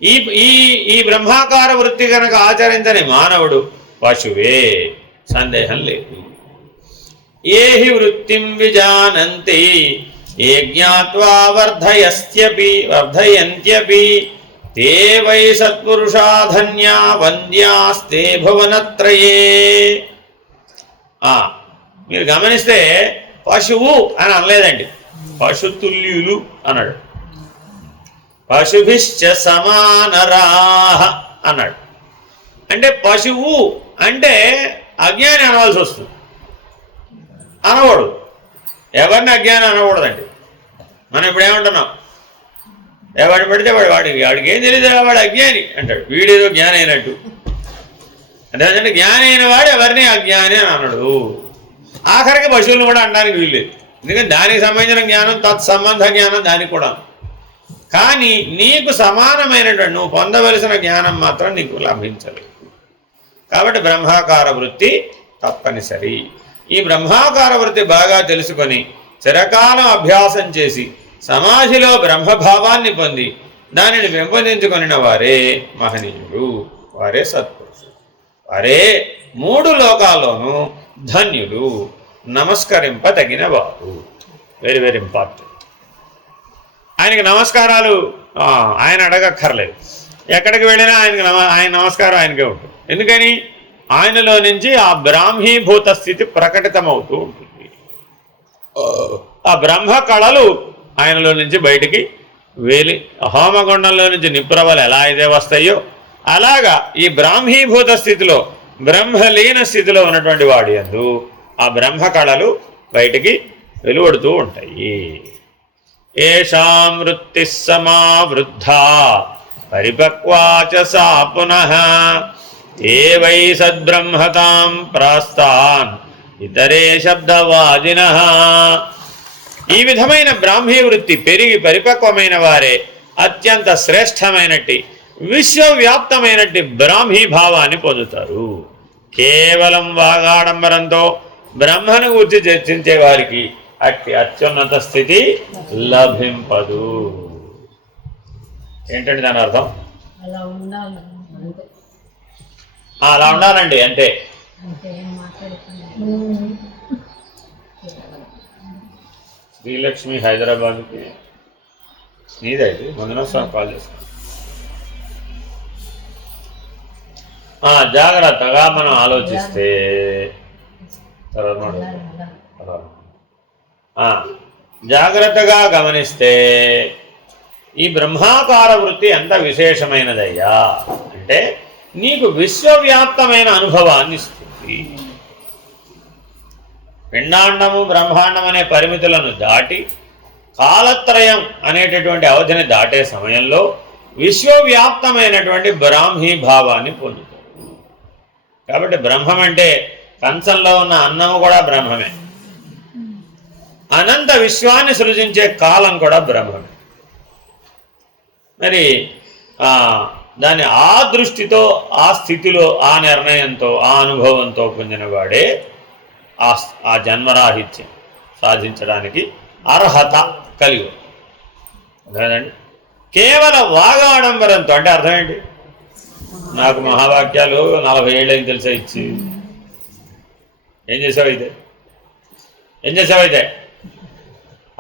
ఈ ఈ ఈ బ్రహ్మాకార వృత్తి కనుక ఆచరించని మానవుడు పశువే, సందేహం లేదు. ఏ హి వృత్తిం విజానంతి ఏ జ్ఞాత్వా వర్ధయంత్యపి తే వై సత్పురుషా ధన్యా వంద్యాస్తే భువనత్రయే. మీరు గమనిస్తే పశువు అని అనలేదండి, పశుతుల్యులు అన్నాడు. పశుభిశ్చ సమానరాహ అన్నాడు. అంటే పశువు అంటే అజ్ఞాని అనవలసి వస్తుంది, అనకూడదు. ఎవరిని అజ్ఞాని అనకూడదండి. మనం ఇప్పుడు ఏమంటున్నాం? ఎవడు పడితే వాడికి ఏం తెలియదు, వాడు అజ్ఞాని అంటాడు. వీడేదో జ్ఞాని అయినట్టు. అంటే జ్ఞాని అయిన వాడు ఎవరిని అజ్ఞాని అని అన్నాడు. ఆఖరికి పశువులను కూడా అనడానికి వీల్లేదు, ఎందుకంటే దానికి సంబంధించిన జ్ఞానం, తత్సంబంధ జ్ఞానం దానికి కూడా. కానీ నీకు సమానమైనటువంటి నువ్వు పొందవలసిన జ్ఞానం మాత్రం నీకు లభించలేదు. కాబట్టి బ్రహ్మాకార వృత్తి తప్పనిసరి. ఈ బ్రహ్మాకార వృత్తి బాగా తెలుసుకొని చిరకాలం అభ్యాసం చేసి సమాధిలో బ్రహ్మభావాన్ని పొంది దానిని పెంపొందించుకొనిన వారే మహనీయుడు, వారే సత్పురుషుడు, వారే మూడు లోకాల్లోనూ ధన్యుడు, నమస్కరింపదగిన వారు. Very very important. ఆయనకి నమస్కారాలు ఆయన అడగక్కర్లేదు. ఎక్కడికి వెళ్ళినా ఆయన నమస్కారం ఆయనకే ఉంటుంది. ఎందుకని? ఆయనలో నుంచి ఆ బ్రాహ్మీభూత స్థితి ప్రకటితమవుతూ ఉంటుంది. ఆ బ్రహ్మ కళలు ఆయనలో నుంచి బయటికి వేలి హోమగుండంలో నుంచి నిప్పురవలు ఎలా అయితే వస్తాయో అలాగా ఈ బ్రాహ్మీభూత స్థితిలో బ్రహ్మలీన స్థితిలో ఉన్నటువంటి వాడి యందు ఆ బ్రహ్మ కళలు బయటికి వెలువడుతూ ఉంటాయి. ఏషాం వృత్తి సమావృద్ధా పరిపక్వాచ సా పునః ఏ వై సద్బ్రహ్మతాం ప్రాస్తాన్ ఇతరే శబ్దవాదినః. ఈ విధమైన బ్రాహ్మీ వృత్తి పెరిగి పరిపక్వమైన వారే అత్యంత శ్రేష్టమైనట్టి విశ్వవ్యాప్తమైనట్టి బ్రాహ్మీ భావాన్ని పొందుతారు. కేవలం వాగాడంబరంతో బ్రహ్మను గురించి చర్చించే వారికి అట్టి అత్యున్నత స్థితి లభింపదు. ఏంటండి దాని అర్థం? అలా ఉండాలండి. అంటే శ్రీలక్ష్మి హైదరాబాద్కి నీదైతే మంజునాథ్ కాల్ చేస్తాను. జాగ్రత్తగా మనం ఆలోచిస్తే జాగ్రత్తగా గమనిస్తే ఈ బ్రహ్మాకార వృత్తి ఎంత విశేషమైనదయ్యా అంటే నీకు విశ్వవ్యాప్తమైన అనుభవాన్ని ఇస్తుంది. పిండాండము బ్రహ్మాండం అనే పరిమితులను దాటి కాలత్రయం అనేటటువంటి అవధిని దాటే సమయంలో విశ్వవ్యాప్తమైనటువంటి బ్రాహ్మీ భావాన్ని పొందుతాడు. కాబట్టి బ్రహ్మం అంటే కంచంలో ఉన్న అన్నము కూడా బ్రహ్మమే, అనంత విశ్వాన్ని సృజించే కాలం కూడా బ్రహ్మమే. మరి దాని ఆ దృష్టితో ఆ స్థితిలో ఆ నిర్ణయంతో ఆ అనుభవంతో పొందిన వాడే ఆ జన్మరాహిత్యం సాధించడానికి అర్హత కలిగి అదేనండి. కేవల వాగాడంబరంతో అంటే అర్థం ఏంటి? నాకు మహావాక్యాలు 40 ఏళ్ళని తెలిసే ఇచ్చి ఏం చేసావైతే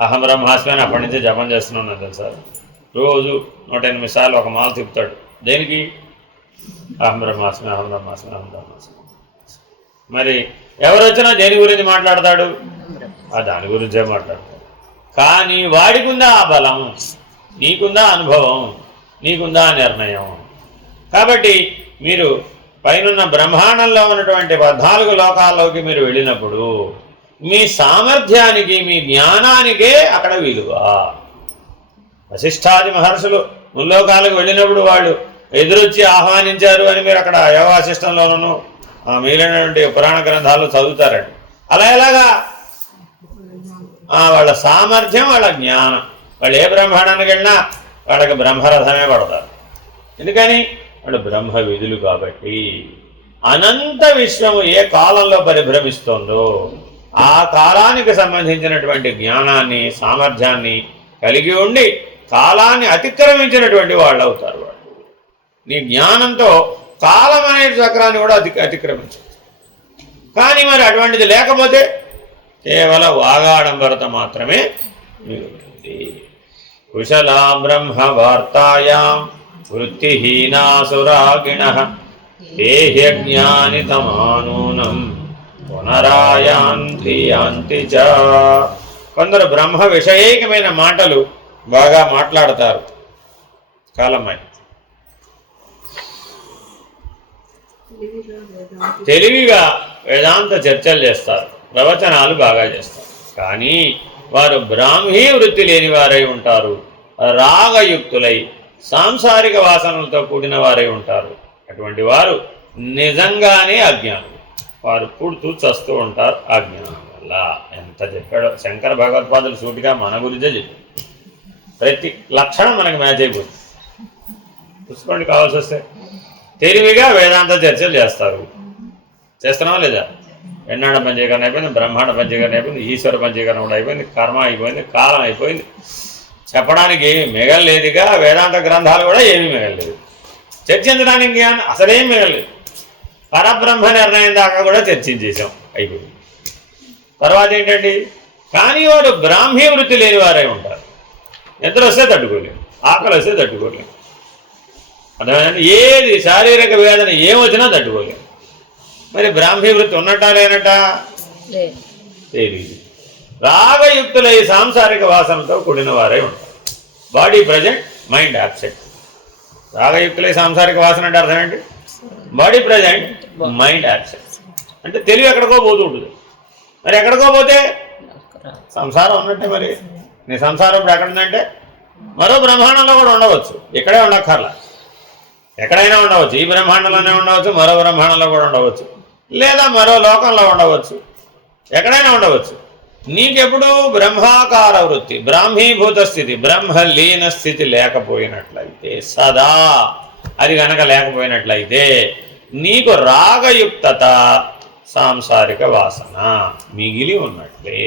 అహం బ్రహ్మాస్మి అని అప్పటి నుంచే జపం చేస్తున్నాను తెలుసా. రోజు 108 సార్లు ఒక మాల తిప్పుతాడు. దేనికి? అహం బ్రహ్మాస్మి అహం బ్రహ్మాస్మి అహం బ్రహ్మాస్మి. మరి ఎవరు వచ్చినా దేని గురించి మాట్లాడతాడు? దాని గురించే మాట్లాడతాడు. కానీ వాడికి ఉందా ఆ బలం, నీకుందా అనుభవం, నీకుందా నిర్ణయం. కాబట్టి మీరు పైనున్న బ్రహ్మాండంలో ఉన్నటువంటి 14 లోకాల్లోకి మీరు వెళ్ళినప్పుడు మీ సామర్థ్యానికి మీ జ్ఞానానికే అక్కడ విలువ. వశిష్ఠాది మహర్షులు ముల్లోకాలకు వెళ్ళినప్పుడు వాళ్ళు ఎదురొచ్చి ఆహ్వానించారు అని మీరు అక్కడ యోగాశిష్టంలోనూ మిగిలినటువంటి పురాణ గ్రంథాలు చదువుతారండి. అలా ఎలాగా వాళ్ళ సామర్థ్యం, వాళ్ళ జ్ఞానం. వాళ్ళు ఏ బ్రహ్మాండానికి వెళ్ళినా వాళ్ళకి బ్రహ్మరథమే పడతారు. ఎందుకని వాళ్ళు బ్రహ్మ విధులు కాబట్టి. అనంత విశ్వము ఏ కాలంలో పరిభ్రమిస్తోందో ఆ కాలానికి సంబంధించినటువంటి జ్ఞానాన్ని, సామర్థ్యాన్ని కలిగి ఉండి కాలాన్ని అతిక్రమించినటువంటి వాళ్ళు అవుతారు. వాళ్ళు నీ జ్ఞానంతో కాలం అనే చక్రాన్ని కూడా అతిక్రమించు. కానీ మరి అటువంటిది లేకపోతే కేవలం వాగాడంబరత మాత్రమే మిగులుతుంది. కుశలా బ్రహ్మ వార్తాయాం వృత్తిహీనాసురాగిణః దేహ్యజ్ఞాని తమానూనం పునరాయాంతి యాంతి చ. కొందరు బ్రహ్మ విషయేకమైన మాటలు బాగా మాట్లాడతారు. కాలమై తెలివిగా వేదాంత చర్చలు చేస్తారు, ప్రవచనాలు బాగా చేస్తారు. కానీ వారు బ్రాహ్మీ వృత్తి లేని వారై ఉంటారు, రాగయుక్తులై సాంసారిక వాసనలతో కూడిన వారై ఉంటారు. అటువంటి వారు నిజంగానే అజ్ఞానులు. వారు పుడుతూ చస్తూ ఉంటారు అజ్ఞానం వల్ల. ఎంత చెప్పాడో శంకర భగవత్పాదులు సూటిగా మన గురించే చెప్పాడు. ప్రతి లక్షణం మనకు మ్యాచ్ అయిపోతుంది. చూసుకోండి, కావాల్సి వస్తే. తెలివిగా వేదాంత చర్చలు చేస్తారు. చేస్తున్నావా లేదా? ఎన్నాడ పంచీకరణ అయిపోయింది, బ్రహ్మాండ పంచీకరణ అయిపోయింది, ఈశ్వర పంచీకరణ కూడా అయిపోయింది, కర్మ అయిపోయింది, కాలం అయిపోయింది. చెప్పడానికి ఏమీ మిగలలేదుగా. వేదాంత గ్రంథాలు కూడా ఏమీ మిగలలేదు. చర్చించడానికి జ్ఞానం అసలేం మిగలలేదు. పరబ్రహ్మ నిర్ణయం దాకా కూడా చర్చించేసాం, అయిపోయింది. తర్వాత ఏంటండి? కానీ వారు బ్రాహ్మీ వృత్తి లేని వారే ఉంటారు. నిద్ర వస్తే తట్టుకోలేము, ఆకలి వస్తే తట్టుకోలేము, అర్థమైందండి? ఏది శారీరక వేదన ఏమొచ్చినా తట్టుకోలేము. మరి బ్రాహ్మీ వృత్తి ఉన్నట్టా లేనట్టా? తెలియదు. రాగయుక్తులై సాంసారిక వాసనతో కూడిన వారే ఉంటారు. Body present, mind absent. రాగయుక్తులై సాంసారిక వాసన అంటే అర్థం ఏంటి? Body present, mind absent. అంటే తెలివి ఎక్కడికో పోతూ ఉంటుంది. మరి ఎక్కడికో పోతే సంసారం ఉన్నట్టే. మరి నీ సంసారం ఇప్పుడు ఎక్కడుందంటే మరో బ్రహ్మాండంలో కూడా ఉండవచ్చు, ఇక్కడే ఉండక్కర్లా. ఎక్కడైనా ఉండవచ్చు. ఈ బ్రహ్మాండంలోనే ఉండవచ్చు, మరో బ్రహ్మాండంలో కూడా ఉండవచ్చు, లేదా మరో లోకంలో ఉండవచ్చు, ఎక్కడైనా ఉండవచ్చు. నీకెప్పుడు బ్రహ్మాకార వృత్తి, బ్రాహ్మీభూత స్థితి, బ్రహ్మలీన స్థితి లేకపోయినట్లయితే, సదా అది కనుక లేకపోయినట్లయితే నీకు రాగయుక్తత, సాంసారిక వాసన మిగిలి ఉన్నట్లే.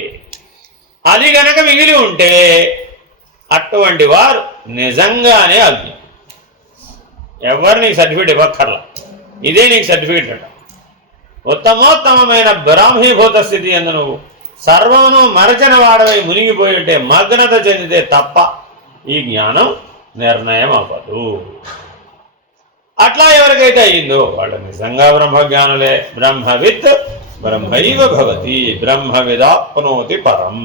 అది గనక మిగిలి ఉంటే అటువంటి వారు నిజంగానే అజ్ఞానం. ఎవరు నీకు సర్టిఫికేట్ ఇవ్వక్కర్లా, ఇదే నీకు సర్టిఫికేట్ అంట. ఉత్తమోత్తమైన బ్రాహ్మీభూత స్థితి ఎందు నువ్వు సర్వమును మరచిన వాడవై మునిగిపోయి ఉంటే, మగ్నత చెందితే తప్ప ఈ జ్ఞానం నిర్ణయం అవ్వదు. అట్లా ఎవరికైతే అయ్యిందో వాళ్ళు నిజంగా బ్రహ్మజ్ఞానులే. బ్రహ్మవిత్ బ్రహ్మైవ భవతి, బ్రహ్మవిదాప్నోతి పరం.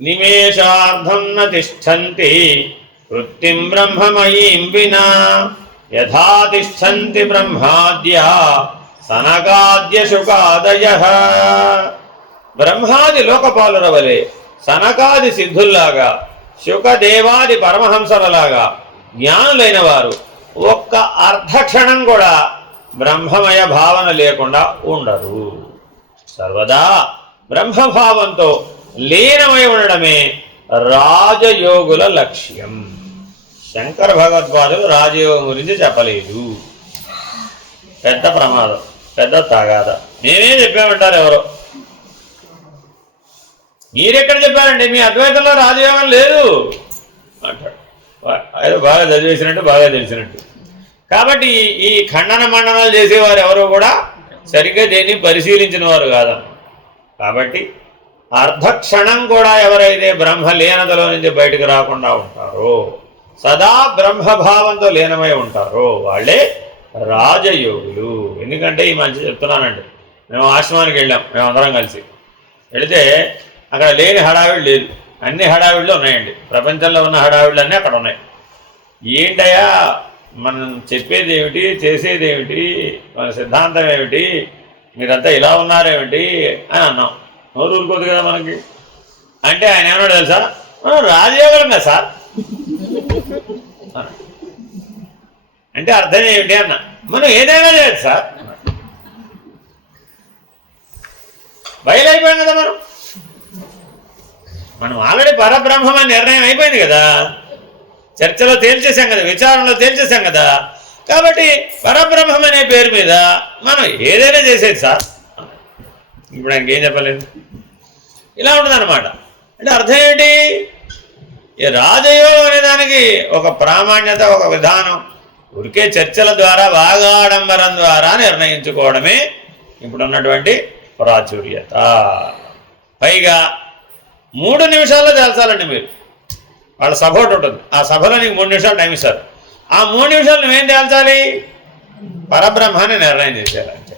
నిమేషార్థం న తిష్టంతి వృత్తిం బ్రహ్మమయీం వినా, యథా తిష్టంతి బ్రహ్మాద్యా సనకాద్య శుకాదయః. బ్రహ్మాది లోకపాలుర వలె సనకాది సిద్ధుల్లాగా, శుకదేవాది పరమహంసలలాగా జ్ఞానులైన వారు ఒక్క అర్ధక్షణం కూడా బ్రహ్మమయ భావన లేకుండా ఉండరు. సర్వదా బ్రహ్మభావంతో లీనమై ఉండడమే రాజయోగుల లక్ష్యం. శంకర భగవత్పాదులు రాజయోగం గురించి చెప్పలేదు. పెద్ద ప్రమాదం, పెద్ద తాగాద. మేమే చెప్పామంటారు ఎవరో. మీరెక్కడ చెప్పారండి? మీ అద్వైతంలో రాజయోగం లేదు అంటాడు. ఏదో బాగా చదివేసినట్టు, బాగా తెలిసినట్టు. కాబట్టి ఈ ఖండన మండనాలు చేసేవారు ఎవరో కూడా సరిగ్గా దేన్ని పరిశీలించిన వారు కాదన్నమాట. కాబట్టి అర్ధక్షణం కూడా ఎవరైతే బ్రహ్మలీనతలో నుంచి బయటకు రాకుండా ఉంటారో, సదా బ్రహ్మభావంతో లీనమై ఉంటారో వాళ్ళే రాజయోగులు. ఎందుకంటే ఈ మంచి చెప్తున్నానండి, మేము ఆశ్రమానికి వెళ్ళాం, మేమందరం కలిసి వెళితే అక్కడ లేని హడావిడి లేదు, అన్ని హడావిడిలో ఉన్నాయండి. ప్రపంచంలో ఉన్న హడావిళ్ళు అన్నీ అక్కడ ఉన్నాయి. ఏంటయ్యా మనం చెప్పేది ఏమిటి, చేసేది ఏమిటి, మన సిద్ధాంతం ఏమిటి, మీరంతా ఇలా ఉన్నారేమిటి అని అన్నాం. నోరు ఊరుకోదు కదా మనకి. అంటే ఆయన ఏమన్నాడు తెలుసా? రాజయోగం కదా సార్. అంటే అర్థం ఏమిటి అన్న, మనం ఏదైనా లేదు సార్, బయలైపోయాం కదా మనం ఆల్రెడీ పరబ్రహ్మం అని నిర్ణయం అయిపోయింది కదా, చర్చలో తేల్చేసాం కదా, విచారణలో తేల్చేసాం కదా. కాబట్టి పరబ్రహ్మం అనే పేరు మీద మనం ఏదైనా చేసేది సార్. ఇప్పుడు ఆయనకి ఏం చెప్పలేదు, ఇలా ఉంటుందన్నమాట. అంటే అర్థం ఏంటి, ఈ రాజయోగం అనే దానికి ఒక ప్రామాణ్యత, ఒక విధానం ఉరికే చర్చల ద్వారా వాగాడంబరం ద్వారా నిర్ణయించుకోవడమే ఇప్పుడు ఉన్నటువంటి ప్రాచుర్యత. పైగా 3 నిమిషాల్లో తేల్చాలండి మీరు. వాళ్ళ సభ ఒకటి ఉంటుంది, ఆ సభలో నీకు 3 నిమిషాలు టైం ఇస్తారు. ఆ 3 నిమిషాలు నువ్వేం తేల్చాలి, పరబ్రహ్మాన్ని నిర్ణయం చేసేయాలి అంతే.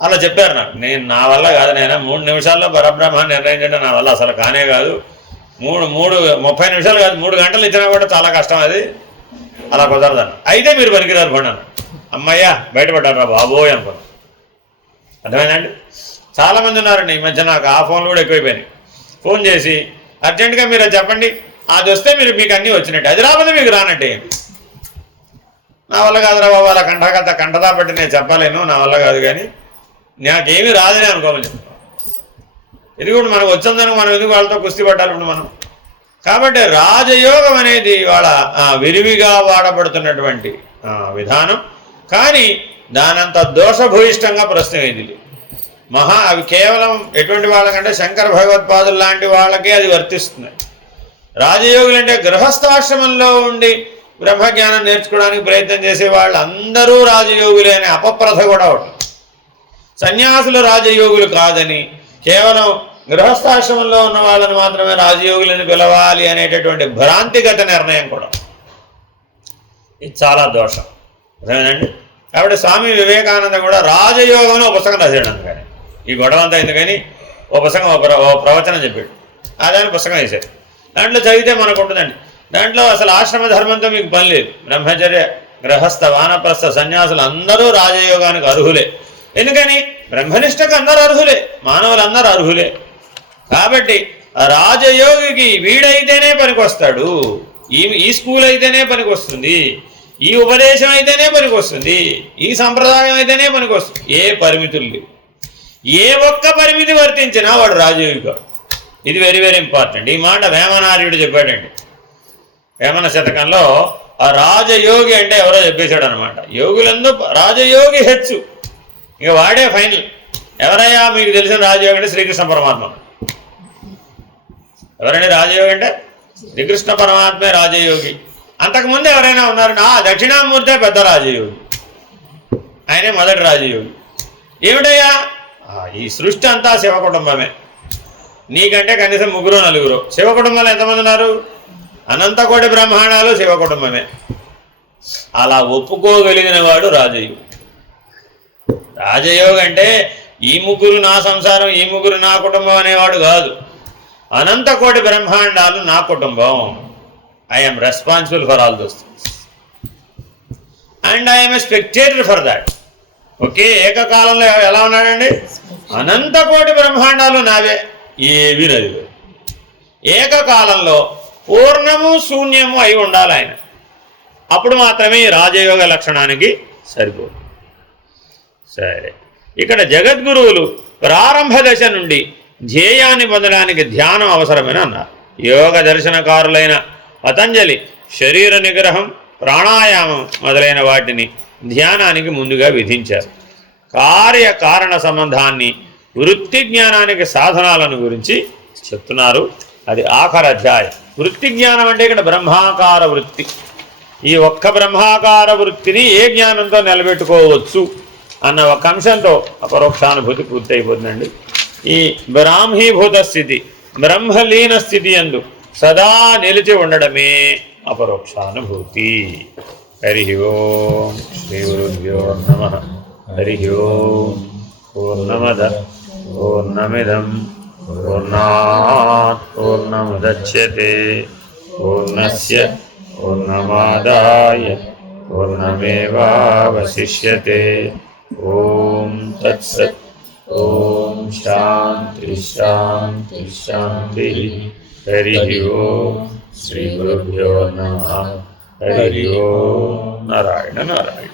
అలా చెప్పారు నాకు, నా వల్ల కాదు, నేను 3 నిమిషాల్లో పరబ్రహ్మాన్ని నిర్ణయం చేయడం నా వల్ల అసలు కానే కాదు. 30 నిమిషాలు కాదు, 3 గంటలు ఇచ్చినా కూడా చాలా కష్టం, అది అలా కుదరదన్న. అయితే మీరు పనికిరారు కొన్నాను, అమ్మయ్యా బయటపడ్డారా బాబోయ్ అనుకున్నాను. అర్థమైందండి. చాలామంది ఉన్నారండి ఈ మధ్య, నాకు ఆ ఫోన్లు కూడా ఎక్కువైపోయినాయి. ఫోన్ చేసి అర్జెంటుగా మీరు అది చెప్పండి, అది వస్తే మీకు అన్నీ వచ్చినట్టు, అది రాకపోతే మీకు రానట్టే. నా వల్ల కాదురా బాబు, అలా కంఠదా పెట్టి నేను చెప్పలేను, నా వల్ల కాదు, కానీ నాకేమీ రాదని అనుకోమని చెప్తాను. ఇది కూడా మనకు వచ్చిందని మనం ఎందుకు వాళ్ళతో కుస్తీ పట్టాలి ఇప్పుడు మనం. కాబట్టి రాజయోగం అనేది వాళ్ళ విరివిగా వాడబడుతున్నటువంటి విధానం, కానీ దానంత దోషభూయిష్టంగా ప్రశ్న ఇది అవి కేవలం ఎటువంటి వాళ్ళకంటే శంకర భగవత్పాదులు లాంటి వాళ్ళకే అది వర్తిస్తుంది. రాజయోగులు అంటే గృహస్థాశ్రమంలో ఉండి బ్రహ్మజ్ఞానం నేర్చుకోవడానికి ప్రయత్నం చేసే వాళ్ళందరూ రాజయోగులే అనే అపప్రథ కూడా ఉంటుంది. సన్యాసులు రాజయోగులు కాదని, కేవలం గృహస్థాశ్రమంలో ఉన్న వాళ్ళని మాత్రమే రాజయోగులని పిలవాలి అనేటటువంటి భ్రాంతిగత నిర్ణయం కూడా, ఇది చాలా దోషం. అర్థమేనండి. కాబట్టి స్వామి వివేకానంద కూడా రాజయోగంలో ఒక పుస్తకం రాసాడు. కానీ ఈ గొడవ అంతా అయింది, కానీ ఓ పుస్తకం ఓ ప్రవచనం చెప్పాడు, అదే పుస్తకం వేశాడు. దాంట్లో చదివితే మనకు ఉంటుందండి. దాంట్లో అసలు ఆశ్రమ ధర్మంతో మీకు పని లేదు. బ్రహ్మచర్య, గృహస్థ, వానప్రస్థ సన్యాసులు అందరూ రాజయోగానికి అర్హులే. ఎందుకని బ్రహ్మనిష్టకు అందరూ అర్హులే, మానవులందరూ అర్హులే. కాబట్టి రాజయోగికి వీడైతేనే పనికొస్తాడు, ఈ స్కూల్ అయితేనే పనికొస్తుంది, ఈ ఉపదేశం అయితేనే పనికొస్తుంది, ఈ సంప్రదాయం అయితేనే పనికొస్తుంది. ఏ పరిమితులు లేవు. ఏ ఒక్క పరిమితి వర్తించినా వాడు రాజయోగి కాడు. ఇది వెరీ వెరీ ఇంపార్టెంట్. ఈ మాట వేమనార్యుడు చెప్పాడండి. వేమన శతకంలో ఆ రాజయోగి అంటే ఎవరో చెప్పేశాడు అనమాట. యోగులందు రాజయోగి హెచ్చు, ఇక వాడే ఫైనల్. ఎవరయ్యా మీకు తెలిసిన రాజయోగి అంటే శ్రీకృష్ణ పరమాత్మ. ఎవరండి రాజయోగి అంటే? శ్రీకృష్ణ పరమాత్మే రాజయోగి. అంతకుముందు ఎవరైనా ఉన్నారు? దక్షిణామూర్తే పెద్ద రాజయోగి, ఆయనే మొదటి రాజయోగి. ఏమిటయ్యా, ఈ సృష్టి అంతా శివ కుటుంబమే. నీకంటే కనీసం 3-4. శివ కుటుంబంలో ఎంతమంది ఉన్నారు? అనంతకోటి బ్రహ్మాండాలు శివ కుటుంబమే. అలా ఒప్పుకోగలిగిన వాడు రాజయోగి. రాజయోగి అంటే ఈ 3 నా సంసారం, ఈ 3 నా కుటుంబం అనేవాడు కాదు. అనంతకోటి బ్రహ్మాండాలు నా కుటుంబం. I'm responsible for all those things and I'm a spectator for that. ఒకే ఏకకాలంలో ఎలా ఉన్నాడండి? అనంతకోటి బ్రహ్మాండాలు నావే, ఏవి నదివే. ఏకకాలంలో పూర్ణము శూన్యము అయి ఉండాలి ఆయన. అప్పుడు మాత్రమే రాజయోగ లక్షణానికి సరిపోదు. సరే, ఇక్కడ జగద్గురువులు ప్రారంభ దశ నుండి ధ్యేయాన్ని పొందడానికి ధ్యానం అవసరమని అన్నారు. యోగ దర్శనకారులైన పతంజలి శరీర నిగ్రహం, ప్రాణాయామం మొదలైన వాటిని ధ్యానానికి ముందుగా విధించారు. కార్యకారణ సంబంధాన్ని, వృత్తి జ్ఞానానికి సాధనాలను గురించి చెప్తున్నారు. అది ఆఖరి అధ్యాయం. వృత్తి జ్ఞానం అంటే ఇక్కడ బ్రహ్మాకార వృత్తి. ఈ ఒక్క బ్రహ్మాకార వృత్తిని ఏ జ్ఞానంతో నిలబెట్టుకోవచ్చు అన్న ఒక అంశంతో అపరోక్షానుభూతి పూర్తయిపోతుందండి. ఈ బ్రాహ్మీభూత స్థితి, బ్రహ్మలీన స్థితి యందు సదా నిలిచి ఉండడమే అపరోక్షానుభూతి. హరి ఓం శ్రీ గురుభ్యో నమః. హరి ఓం. పూర్ణమద పూర్ణమిదం పూర్ణాత్ పూర్ణముదచ్యతే పూర్ణస్య పూర్ణమాదాయ పూర్ణమేవావశిష్యతే. ఓం తత్సత్. ఓం శాంతి శాంతి శాంతి. హరి ఓం. శ్రీ గురుభ్యో నమః. హరి ఓం. నారాయణ నారాయణ.